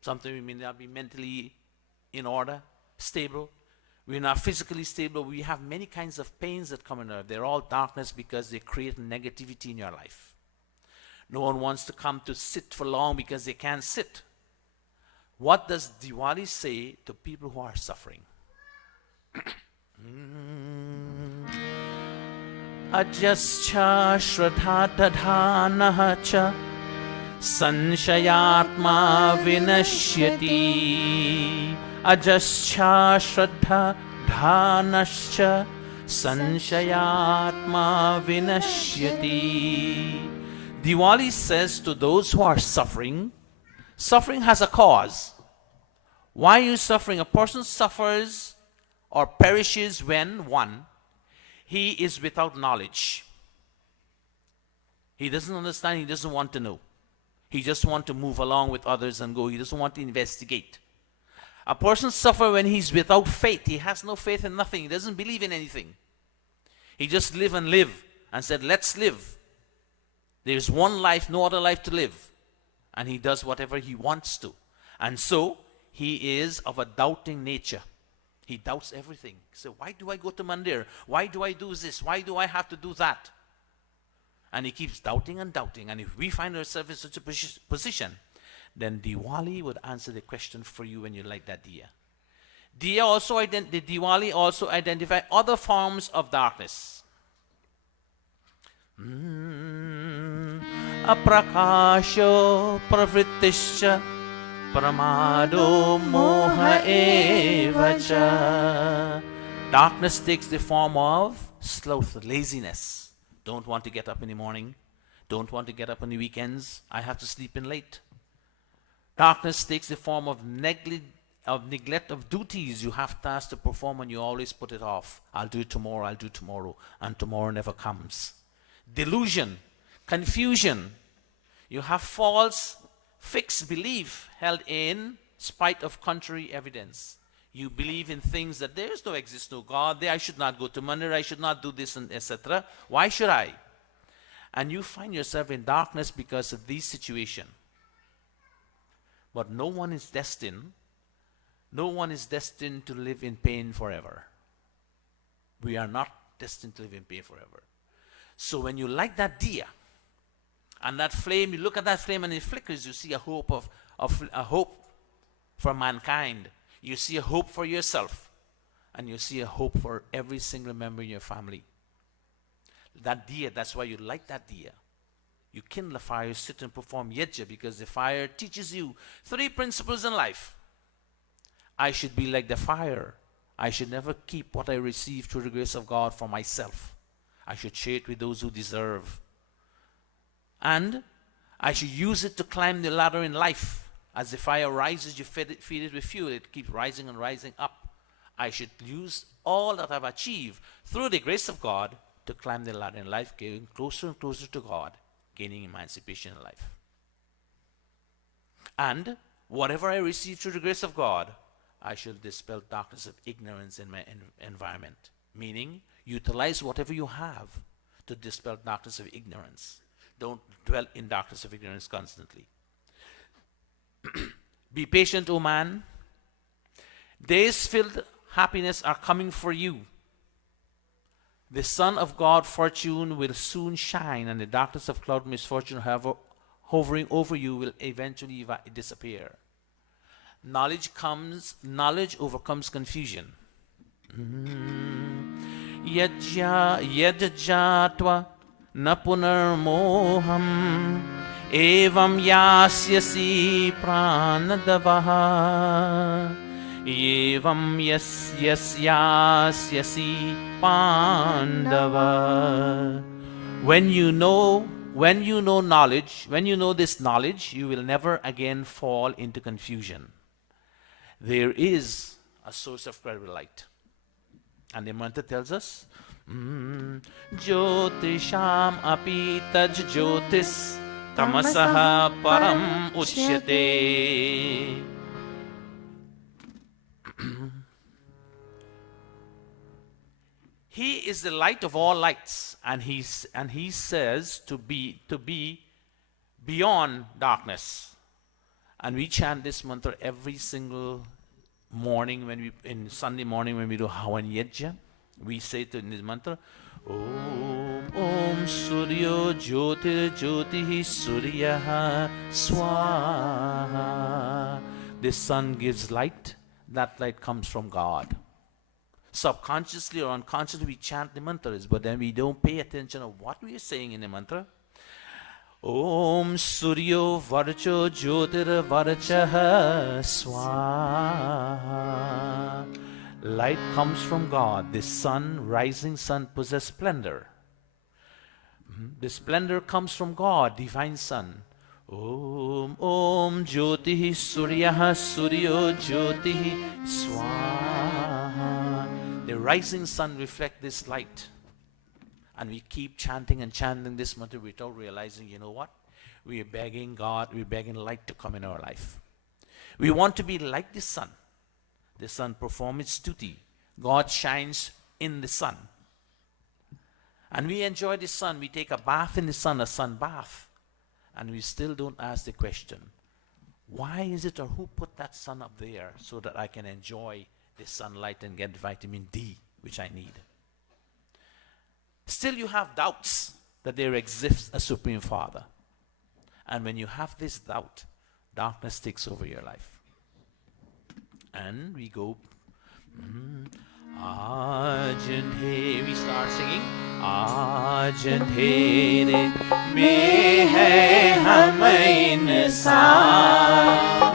Sometimes we may not be mentally in order, stable. We're not physically stable. We have many kinds of pains that come in our life. They're all darkness because they create negativity in your life. No one wants to come to sit for long because they can't sit. What does Diwali say to people who are suffering? Ajascha shraddha tadhanaha cha sanshayatma vinashyati. Ajascha shraddha dhanascha sanshayatma vinashyati. Diwali says to those who are suffering, suffering has a cause. Why are you suffering? A person suffers or perishes when, one, he is without knowledge. He doesn't understand, he doesn't want to know. He just wants to move along with others and go. He doesn't want to investigate. A person suffers when he's without faith. He has no faith in nothing. He doesn't believe in anything. He just live and said, let's live. There's one life, no other life to live. And he does whatever he wants to. And so, he is of a doubting nature. He doubts everything. So why do I go to mandir? Why do I do this? Why do I have to do that? And he keeps doubting and doubting. And if we find ourselves in such a position, then Diwali would answer the question for you when you light that diya. The Diwali also identify other forms of darkness. Aprakasho pravrittischa pramado moha evacha. Darkness takes the form of sloth, laziness. Don't want to get up in the morning. Don't want to get up on the weekends. I have to sleep in late. Darkness takes the form of neglect of duties you have tasks to perform, and you always put it off. I'll do it tomorrow, and tomorrow never comes. Delusion, confusion. You have false, fixed belief held in spite of contrary evidence. You believe in things that there is no exist, no God. I should not go to mandir. I should not do this, and etc. Why should I? And you find yourself in darkness because of these situations. But no one is destined to live in pain forever. We are not destined to live in pain forever. So when you light that diya, and that flame, you look at that flame and it flickers, you see a hope a hope for mankind. You see a hope for yourself, and you see a hope for every single member in your family. That diya, that's why you light that diya. You kindle a fire, sit and perform yajna, because the fire teaches you 3 principles in life. I should be like the fire. I should never keep what I receive through the grace of God for myself. I should share it with those who deserve. And I should use it to climb the ladder in life. As the fire rises, you feed it with fuel. It keeps rising and rising up I should use all that I've achieved through the grace of God to climb the ladder in life, getting closer and closer to God, gaining emancipation in life. And whatever I receive through the grace of God, I should dispel darkness of ignorance in my environment. Meaning, utilize whatever you have to dispel darkness of ignorance. Don't dwell in darkness of ignorance constantly. Be patient, O man. Days filled happiness are coming for you. The sun of God, fortune, will soon shine, and the darkness of cloud misfortune, however, hovering over you, will eventually disappear. Knowledge overcomes confusion. Yajjatva napunarmoham evam yasyasi pranadavaha evam yasyasi pandava. When you know knowledge, when you know this knowledge, you will never again fall into confusion. There is a source of credible light. And the mantra tells us, Jyotisham api taj jyotis tamasaha param uchyate. He is the light of all lights, and he says to be beyond darkness. And we chant this mantra every single morning in Sunday morning when we do Havan Yajna. We say to in this mantra, Om Suryo Jyotir Jyotihi Suryaha Swaha. The sun gives light. That light comes from God. Subconsciously or unconsciously we chant the mantras, but then we don't pay attention of what we are saying in the mantra. Om Suryo Varcho Jyotir Varchaha Swaha. Light comes from God. The sun, rising sun, possesses splendor. The splendor comes from God, divine sun. Om Jyotihi Suryaha Suryo Jyotihi Swaha. The rising sun reflects this light. And we keep chanting and chanting this mantra without realizing, you know what? We are begging God, we're begging light to come in our life. We want to be like the sun. The sun performs its duty. God shines in the sun. And we enjoy the sun. We take a bath in the sun, a sun bath. And we still don't ask the question, why is it or who put that sun up there so that I can enjoy the sunlight and get vitamin D, which I need? Still you have doubts that there exists a Supreme Father. And when you have this doubt, darkness takes over your life. And we go, Ajante, we start singing, Ajante mein hai hum insan,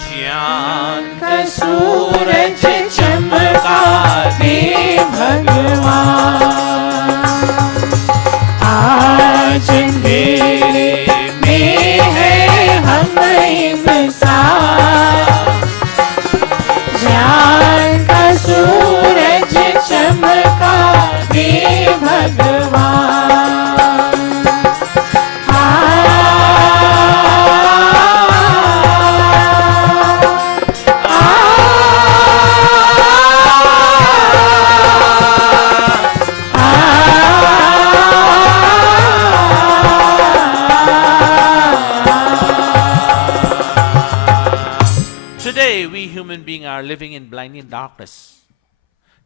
Jyan ka suraj chamka de Bhagwan. आज अंधेरे में है हम इंसान, ज्ञान का सूरज चमका दे भगवान। Today, we human beings are living in blinding darkness.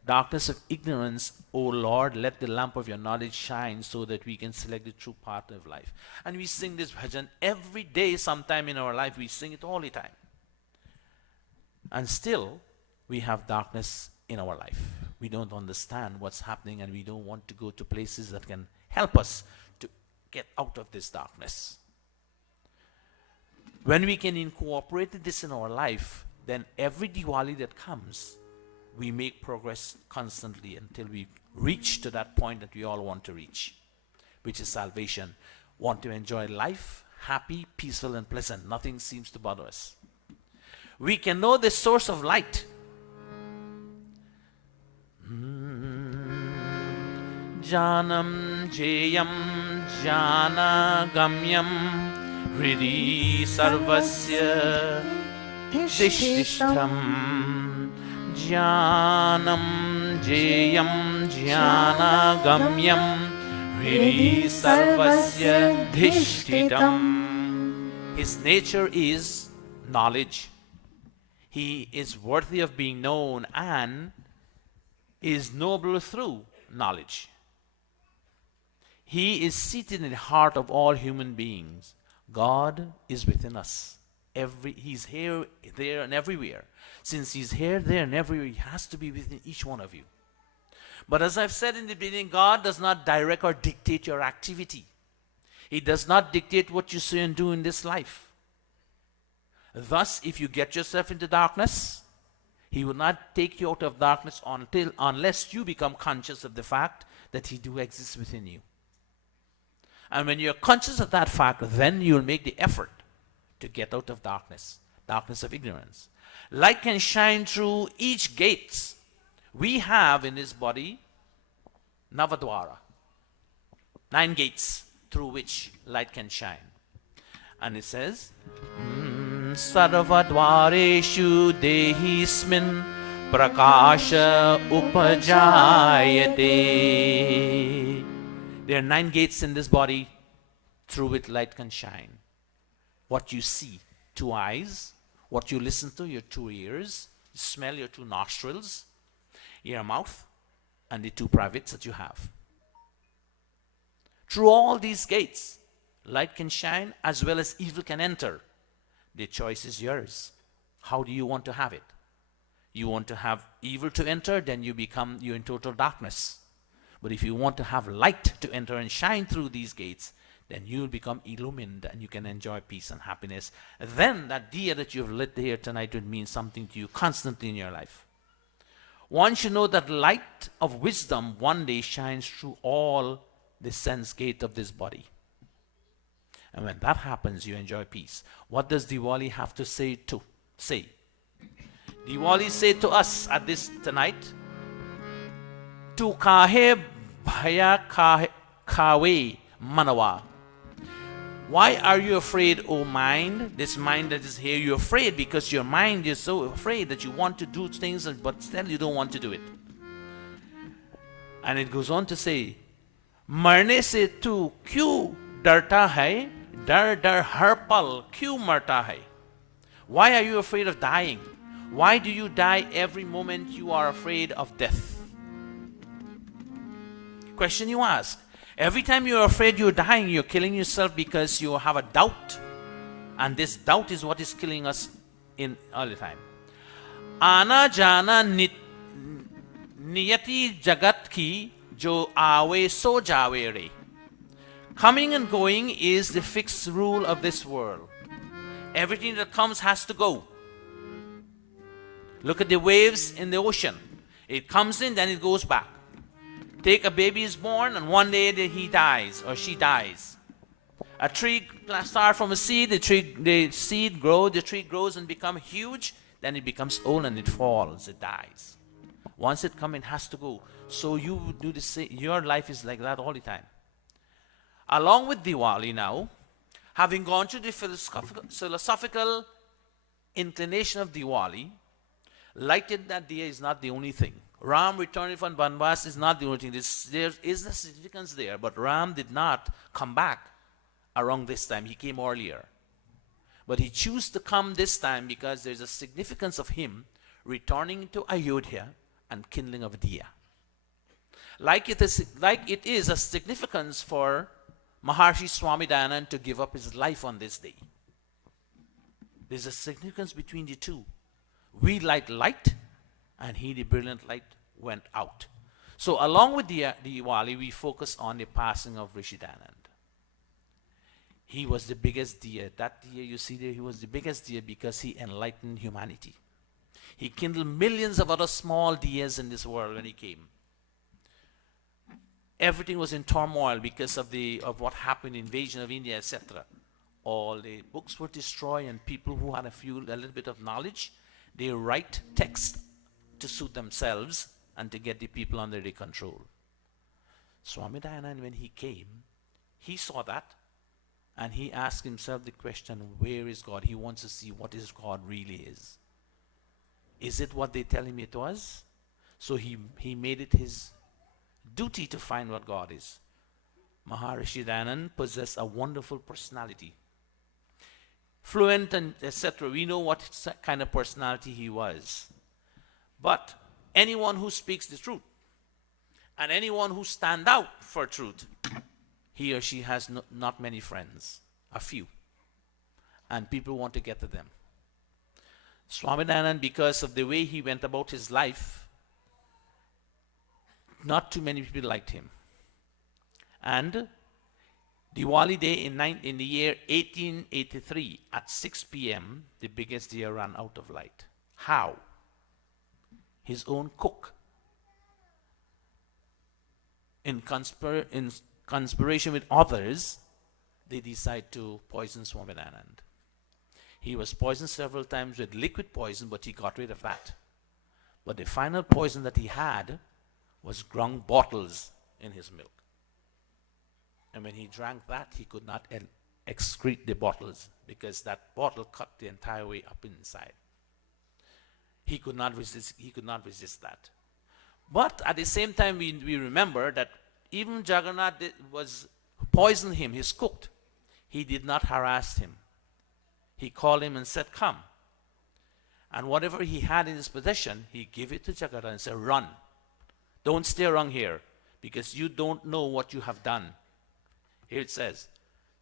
Darkness of ignorance, O Lord, let the lamp of your knowledge shine so that we can select the true path of life. And we sing this bhajan every day, sometime in our life. We sing it all the time. And still, we have darkness in our life. We don't understand what's happening, and we don't want to go to places that can help us to get out of this darkness. When we can incorporate this in our life, then every Diwali that comes, we make progress constantly until we reach to that point that we all want to reach, which is salvation. Want to enjoy life, happy, peaceful, and pleasant. Nothing seems to bother us. We can know the source of light. Janam Jayam Jana Gamyam Hridi Sarvasya Dishtishtam Jnanam Jayam Jnana Gamyam Hridi Sarvasya Dhishtitam. His nature is knowledge. He is worthy of being known and is noble through knowledge. He is seated in the heart of all human beings. God is within us. He's here, there, and everywhere. Since He's here, there, and everywhere, He has to be within each one of you. But as I've said in the beginning, God does not direct or dictate your activity. He does not dictate what you say and do in this life. Thus, if you get yourself into darkness, He will not take you out of darkness unless you become conscious of the fact that He do exist within you. And when you're conscious of that fact, then you'll make the effort to get out of darkness, darkness of ignorance. Light can shine through each gate. We have in this body Navadwara, 9 gates through which light can shine. And it says, Sarvadwareshu dehismin prakasha upajayate. There are 9 gates in this body through which light can shine. What you see, 2 eyes. What you listen to, your 2 ears. Smell, your 2 nostrils. Your mouth, and the 2 privates that you have. Through all these gates, light can shine as well as evil can enter. The choice is yours. How do you want to have it? You want to have evil to enter, then you're in total darkness. But if you want to have light to enter and shine through these gates, then you'll become illumined and you can enjoy peace and happiness. Then that diya that you've lit here tonight would mean something to you constantly in your life. One should know that light of wisdom one day shines through all the sense gate of this body. And when that happens, you enjoy peace. What does Diwali have to say? Diwali say to us at this tonight, Tu kahe bhaya kawe manawa. Why are you afraid, O mind? This mind that is here, you're afraid because your mind is so afraid that you want to do things, but still you don't want to do it. And it goes on to say, Marne se tu kyu darta hai, dar har pal kyu marta hai. Why are you afraid of dying? Why do you die every moment you are afraid of death? Question you ask. Every time you're afraid you're dying, you're killing yourself because you have a doubt. And this doubt is what is killing us in all the time. Ana jana niyati jagat ki jo aave so jaave re. Coming and going is the fixed rule of this world. Everything that comes has to go. Look at the waves in the ocean. It comes in, then it goes back. Take a baby is born and one day he dies or she dies. A tree starts from a seed, the seed grows, the tree grows and becomes huge, then it becomes old and it falls, it dies. Once it comes, it has to go. So you do the same. Your life is like that all the time. Along with Diwali now, having gone through the philosophical inclination of Diwali, lighted that day is not the only thing. Ram returning from Banvas is not the only thing. There is a significance there, but Ram did not come back around this time. He came earlier. But he chose to come this time because there's a significance of him returning to Ayodhya and kindling of a diya. Like it is a significance for Maharishi Swami Dayananda to give up his life on this day. There's a significance between the two. We light, and he, the brilliant light, went out. So along with the Diwali, we focus on the passing of Rishi Dayananda. He was the biggest diya. That diya you see there, he was the biggest diya because he enlightened humanity. He kindled millions of other small diyas in this world when he came. Everything was in turmoil because of what happened, invasion of India, etc. All the books were destroyed, and people who had a little bit of knowledge, they write text to suit themselves and to get the people under their control. Swami Dayananda, when he came, he saw that and he asked himself the question, where is God? He wants to see what is God really is. Is it what they tell him it was? So he made it his duty to find what God is. Maharishi Dayananda possessed a wonderful personality. Fluent and etc. We know what kind of personality he was. But anyone who speaks the truth and anyone who stands out for truth, he or she has not many friends, a few. And people want to get to them. Swami Dayananda, because of the way he went about his life, not too many people liked him. And Diwali day in the year 1883 at 6 p.m., the biggest deer ran out of light. How? His own cook, in conspiration with others, they decide to poison Swami Dayananda. He was poisoned several times with liquid poison, but he got rid of that. But the final poison that he had was ground bottles in his milk. And when he drank that, he could not excrete the bottles because that bottle cut the entire way up inside. He could not resist that. But at the same time, we remember that even Jagannath was poisoned him, his cook. He did not harass him. He called him and said, come. And whatever he had in his possession, he gave it to Jagannath and said, run. Don't stay around here because you don't know what you have done. Here it says,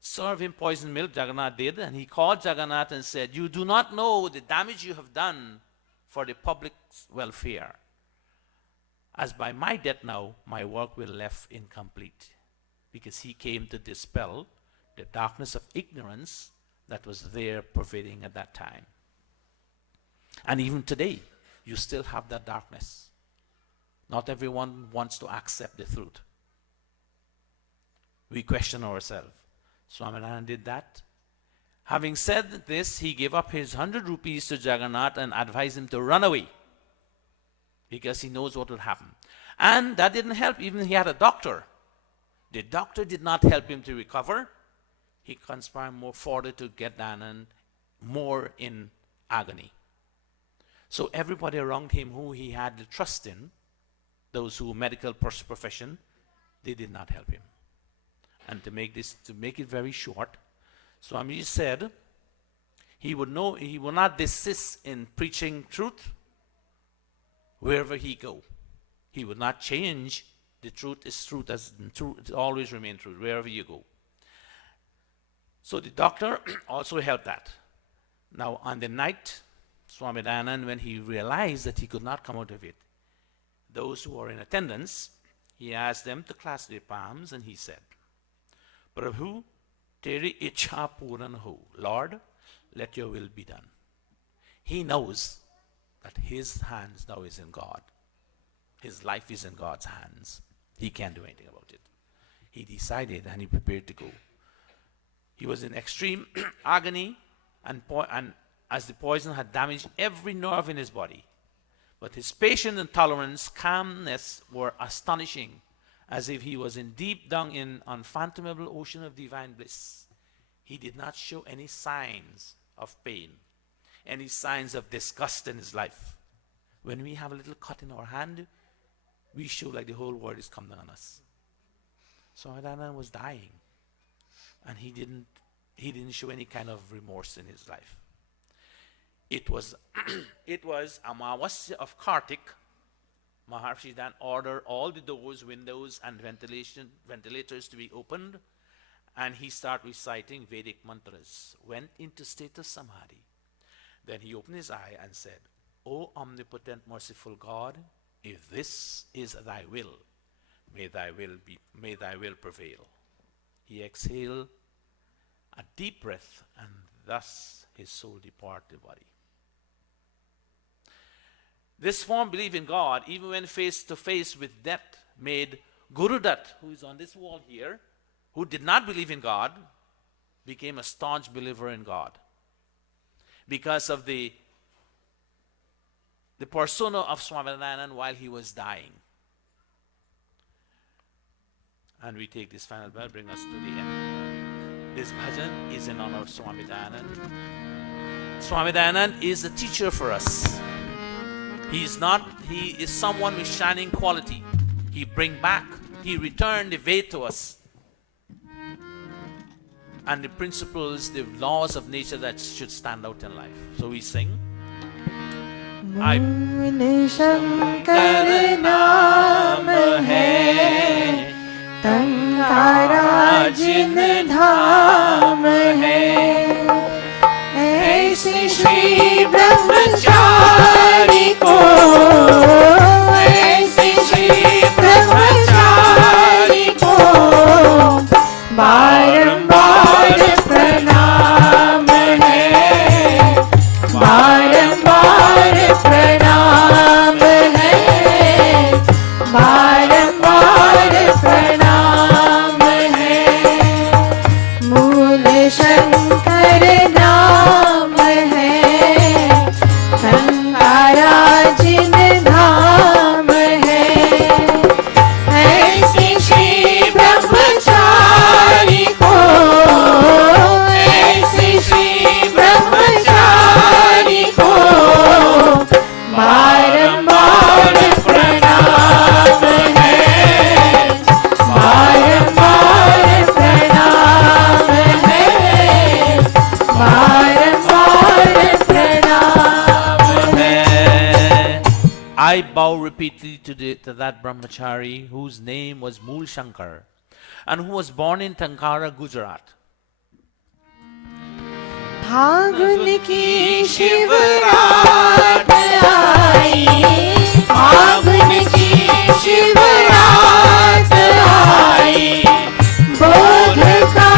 serve him poisoned milk, Jagannath did, and he called Jagannath and said, you do not know the damage you have done for the public welfare. As by my death now, my work will left incomplete. Because he came to dispel the darkness of ignorance that was there pervading at that time. And even today, you still have that darkness. Not everyone wants to accept the truth. We question ourselves. Swaminarayan did that. Having said this, he gave up his 100 rupees to Jagannath and advised him to run away because he knows what will happen. And that didn't help. Even he had a doctor. The doctor did not help him to recover. He conspired more further to get Dayananda more in agony. So everybody around him who he had the trust in, those who medical profession, they did not help him. And to make it very short, Swamiji said he would not desist in preaching truth wherever he go. He would not change. The truth is truth, as truth it always remain truth wherever you go. So the doctor also helped that. Now on the night, Swami Dayananda, when he realized that he could not come out of it, those who were in attendance, he asked them to clasp their palms and he said, Prabhu, Teri Ichha Puran Ho. Lord, let your will be done. He knows that his hands now is in God. His life is in God's hands. He can't do anything about it. He decided and he prepared to go. He was in extreme agony and as the poison had damaged every nerve in his body. But his patience and tolerance, calmness were astonishing, as if he was in deep down in unfathomable ocean of divine bliss. He did not show any signs of pain, any signs of disgust in his life. When we have a little cut in our hand, we show like the whole world is coming on us. So Dayananda was dying, and he didn't show any kind of remorse in his life. It was Amavasya of Kartik. Maharishi then ordered all the doors, windows, and ventilators to be opened, and he started reciting Vedic mantras, went into state of samadhi. Then he opened his eye and said, O omnipotent, merciful God, if this is thy will, may thy will prevail. He exhaled a deep breath, and thus his soul departed the body. This firm belief in God, even when face to face with death, made Guru Dutt, who is on this wall here, who did not believe in God, became a staunch believer in God. Because of the persona of Swami Dayananda while he was dying. And we take this final bell, bring us to the end. This bhajan is in honor of Swami Dayanand. Swami Dayanand is a teacher for us. He is someone with shining quality. He returned the way to us. And the principles, the laws of nature that should stand out in life. So we sing. मूल शंकर नाम है, टंकारा जिन धाम है, ऐसे श्री ब्रह्मचारी को, ऐसे श्री ब्रह्मचारी को बारंबार प्रणाम है, बारंबार प्रणाम है, बारंबार प्रणाम है। मूल शंकर नाम है, टंकारा जिन धाम है, ऐसे श्री ब्रह्मचारी को, ऐसे श्री ब्रह्मचारी को बारंबार प्रणाम है, बारंबार प्रणाम है, बारंबार प्रणाम है। I bow repeatedly to that brahmachari whose name was Mool Shankar and who was born in Tankara, Gujarat. फागुन की शिवरात आई, फागुन की शिवरात आई, बोध का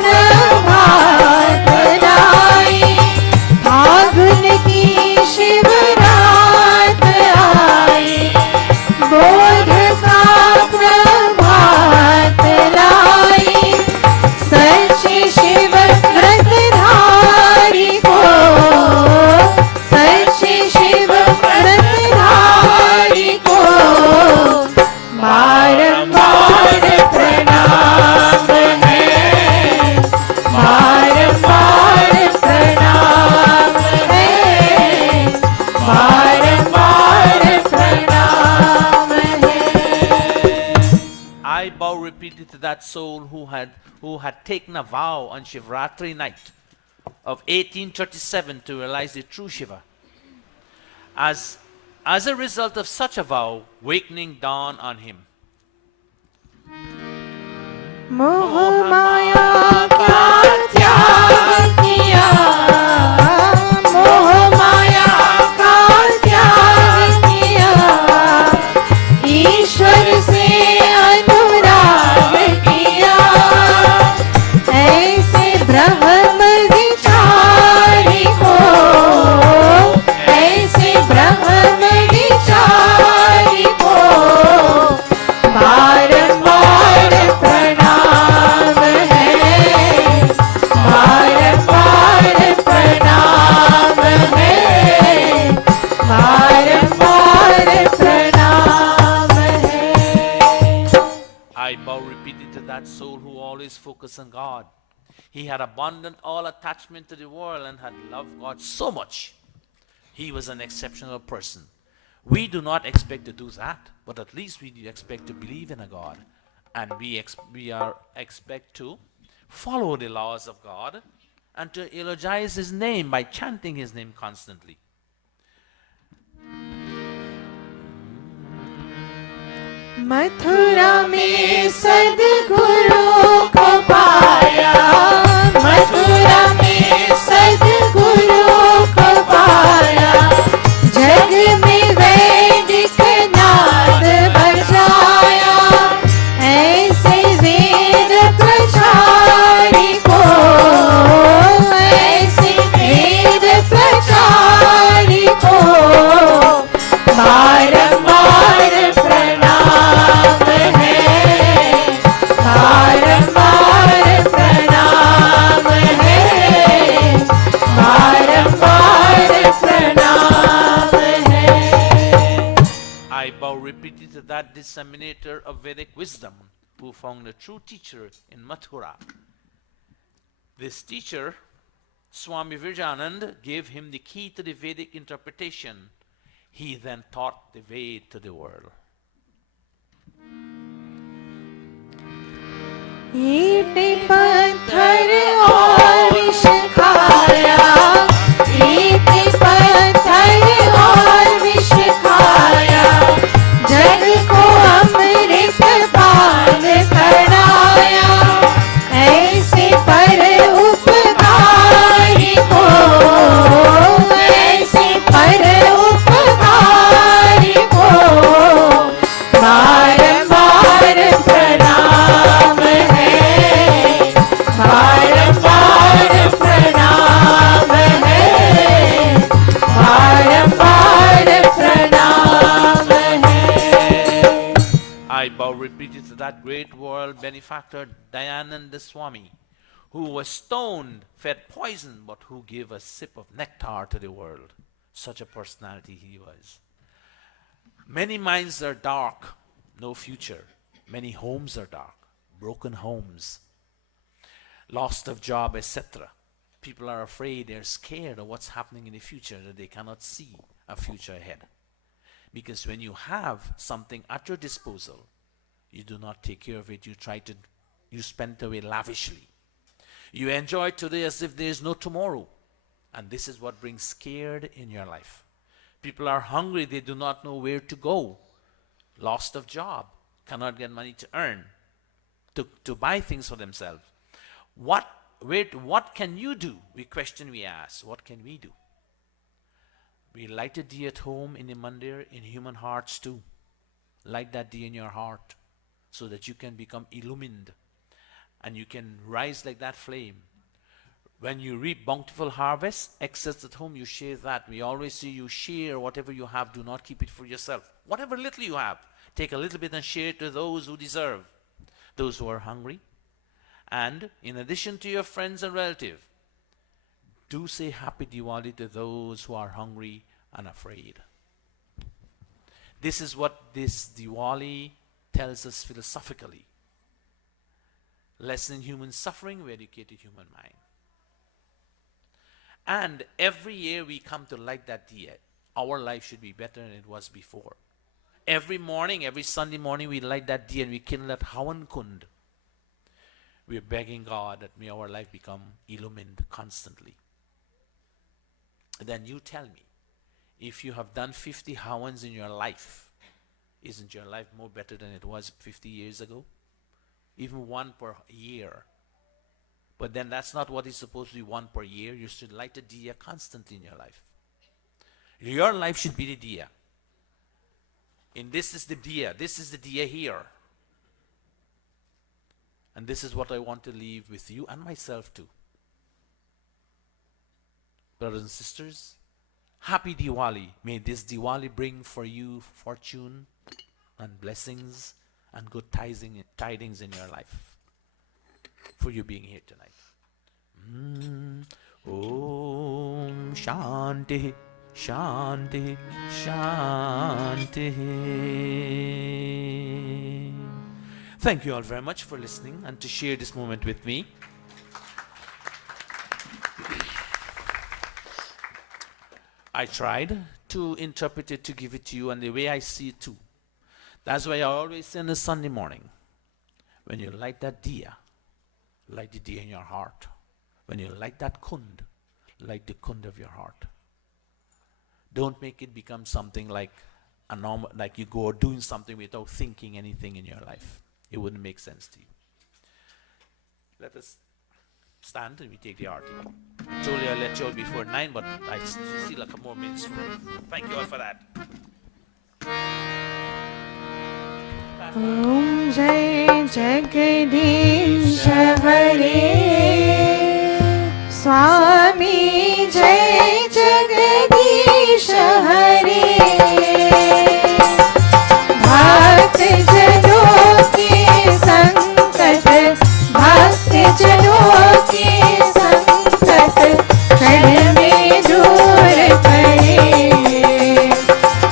प्रभात लाई, फागुन की शिवरात आई, बोध का प्रभात लाई, सच्चे शिव व्रतधारी को, सच्चे शिव व्रतधारी को बारंबार प्रणाम है, बारंबार प्रणाम है, बारंबार प्रणाम है। I bow repeatedly to that soul who had taken a vow on Shivratri night of 1837 to realize the true Shiva. As a result of such a vow, awakening dawned on him. मोह माया का त्याग किया, मोह माया का त्याग किया, ईश्वर से अनुराग किया, ऐसे ब्रह्म विचारी को, ऐसे ब्रह्म विचारी को बारंबार प्रणाम है, बारंबार प्रणाम है, बारंबार प्रणाम है। I bow repeatedly to that soul who always focused on God. He had abandoned all attachment to the world and had loved God so much. He was an exceptional person. We do not expect to do that, but at least we do expect to believe in a God. And we expect to follow the laws of God and to eulogize His name by chanting His name constantly. Mathura में सद्गुरु को पाया, मथुरा में सद्गुरु को पाया, जग में वैदिक नाद बजाया, ऐसे वेद प्रचारी को, ऐसे वेद प्रचारी को बारंबार प्रणाम है, बारंबार प्रणाम है, बारंबार प्रणाम है। I bow repeatedly to that disseminator of Vedic wisdom who found a true teacher in Mathura. This teacher, Swami Vivekananda, gave him the key to the Vedic interpretation. He then taught the way to the world. ईंटें पत्थर और विष खाया, ईंटें पत्थर और विष खाया, जग को अमृत पान कराया, ऐसे पर उपकारी को, ऐसे पर उपकारी को बारंबार प्रणाम है, बारंबार प्रणाम है, बारंबार प्रणाम है। I bow repeatedly to that great world benefactor Dayananda Swami, who was stoned, fed poison, but who gave a sip of nectar to the world. Such a personality he was. Many minds are dark, no future. Many homes are dark, broken homes, lost of job, etc. People are afraid, they're scared of what's happening in the future, that they cannot see a future ahead. Because when you have something at your disposal, you do not take care of it, you spend it away lavishly. You enjoy today as if there is no tomorrow. And this is what brings scared in your life. People are hungry, they do not know where to go. Lost of job, cannot get money to earn, to buy things for themselves. What can you do? We ask, what can we do? We light a day at home in the mandir, in human hearts too. Light that day in your heart so that you can become illumined and you can rise like that flame. When you reap bountiful harvest, excess at home, you share that. We always say you share whatever you have, do not keep it for yourself. Whatever little you have, take a little bit and share it to those who deserve, those who are hungry. And in addition to your friends and relatives, do say Happy Diwali to those who are hungry and afraid. This is what this Diwali tells us philosophically. Lessen human suffering, we educate the human mind. And every year we come to light that diya. Our life should be better than it was before. Every morning, every Sunday morning, we light that diya and we kindle that Havan Kund. We're begging God that may our life become illumined constantly. And then you tell me, if you have done 50 Havans in your life, isn't your life more better than it was 50 years ago? Even one per year. But then that's not what is supposed to be, one per year. You should light a diya constantly in your life. Your life should be the diya. And this is the diya here. And this is what I want to leave with you and myself too. Brothers and sisters, Happy Diwali. May this Diwali bring for you fortune and blessings and good tidings in your life. For you being here tonight. Om Shanti, Shanti, Shanti. Thank you all very much for listening and to share this moment with me. I tried to interpret it, to give it to you, and the way I see it too. That's why I always say on a Sunday morning, when you light that diya, light the diya in your heart. When you light that kund, light the kund of your heart. Don't make it become something like a normal, like you go doing something without thinking anything in your life. It wouldn't make sense to you. Let us stand and we take the arti. I told you I'll let you all before 9, but I still a couple more minutes. Thank you all for that. Om Jai Jagadish Hare Swami Jai Jagadish Hare Bhakt Janon ke sankat Bhakt Janon ke sankat Kshad mein dur kare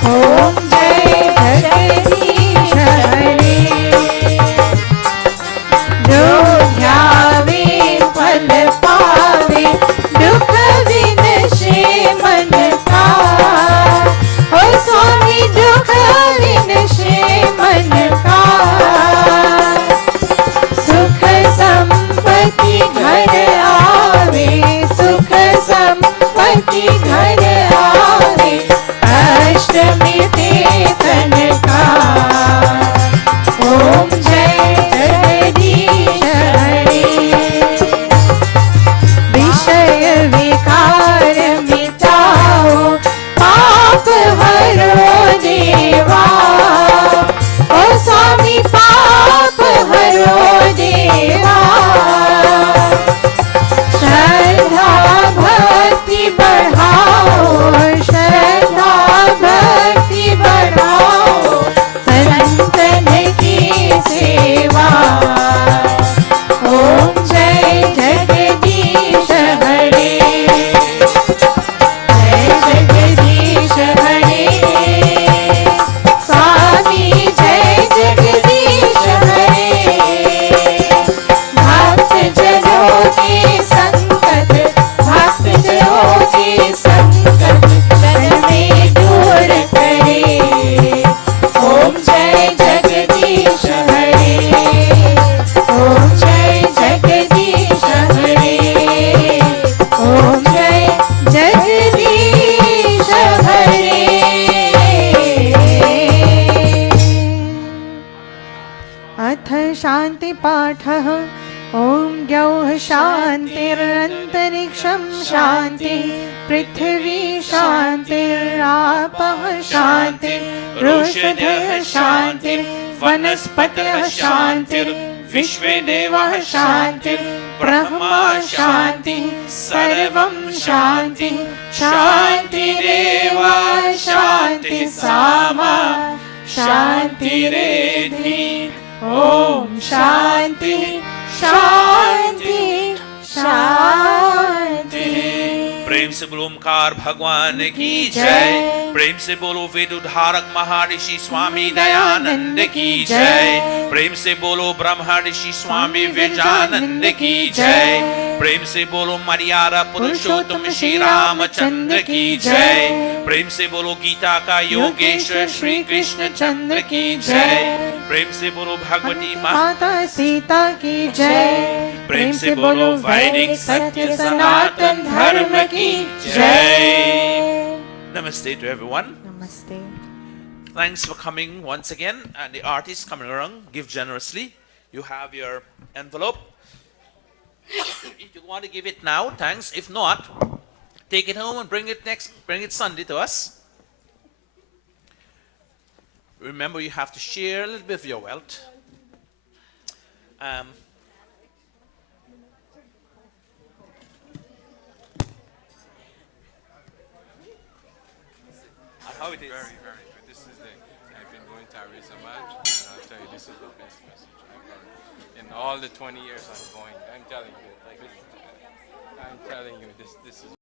Om Jai Jagadish Hare अथ शान्तिपाठः ॐ द्यौः शान्तिरन्तरिक्षं शान्तिः पृथिवी शान्तिरापः शान्तिरुषधयः शान्तिर्वनस्पतयः शान्तिर्विश्वे देवाः शान्तिर्ब्रह्मा शान्तिः सर्वं शान्तिः शान्तिरेव शान्तिः सामा शान्तिरेधि ॐ शान्ति शान्ति शान्ति। प्रेम से बोलो ओमकार भगवान की जय। प्रेम से बोलो वेद उद्धारक महर्षि स्वामी दयानंद की जय। प्रेम से बोलो ब्रह्मर्षि स्वामी विवेकानंद की जय। प्रेम से बोलो मर्यादा पुरुषोत्तम श्री रामचंद्र की जय। प्रेम से बोलो गीता का योगेश्वर श्री कृष्ण चंद्र की जय। प्रेम से बोलो भगवती माता सीता की जय। प्रेम से बोलो वैदिक सत्य सनातन धर्म की जय। Namaste to everyone. Namaste. Thanks for coming once again. And the artists coming around, give generously. You have your envelope. If you want to give it now, thanks. If not, take it home and bring it Sunday to us. Remember, you have to share a little bit of your wealth. How it is? Very, very good. This is I've been going to Arisa Samaj, and I'll tell you, this is the best message I've heard. In all the 20 years I'm going, I'm telling you, I'm telling you, this is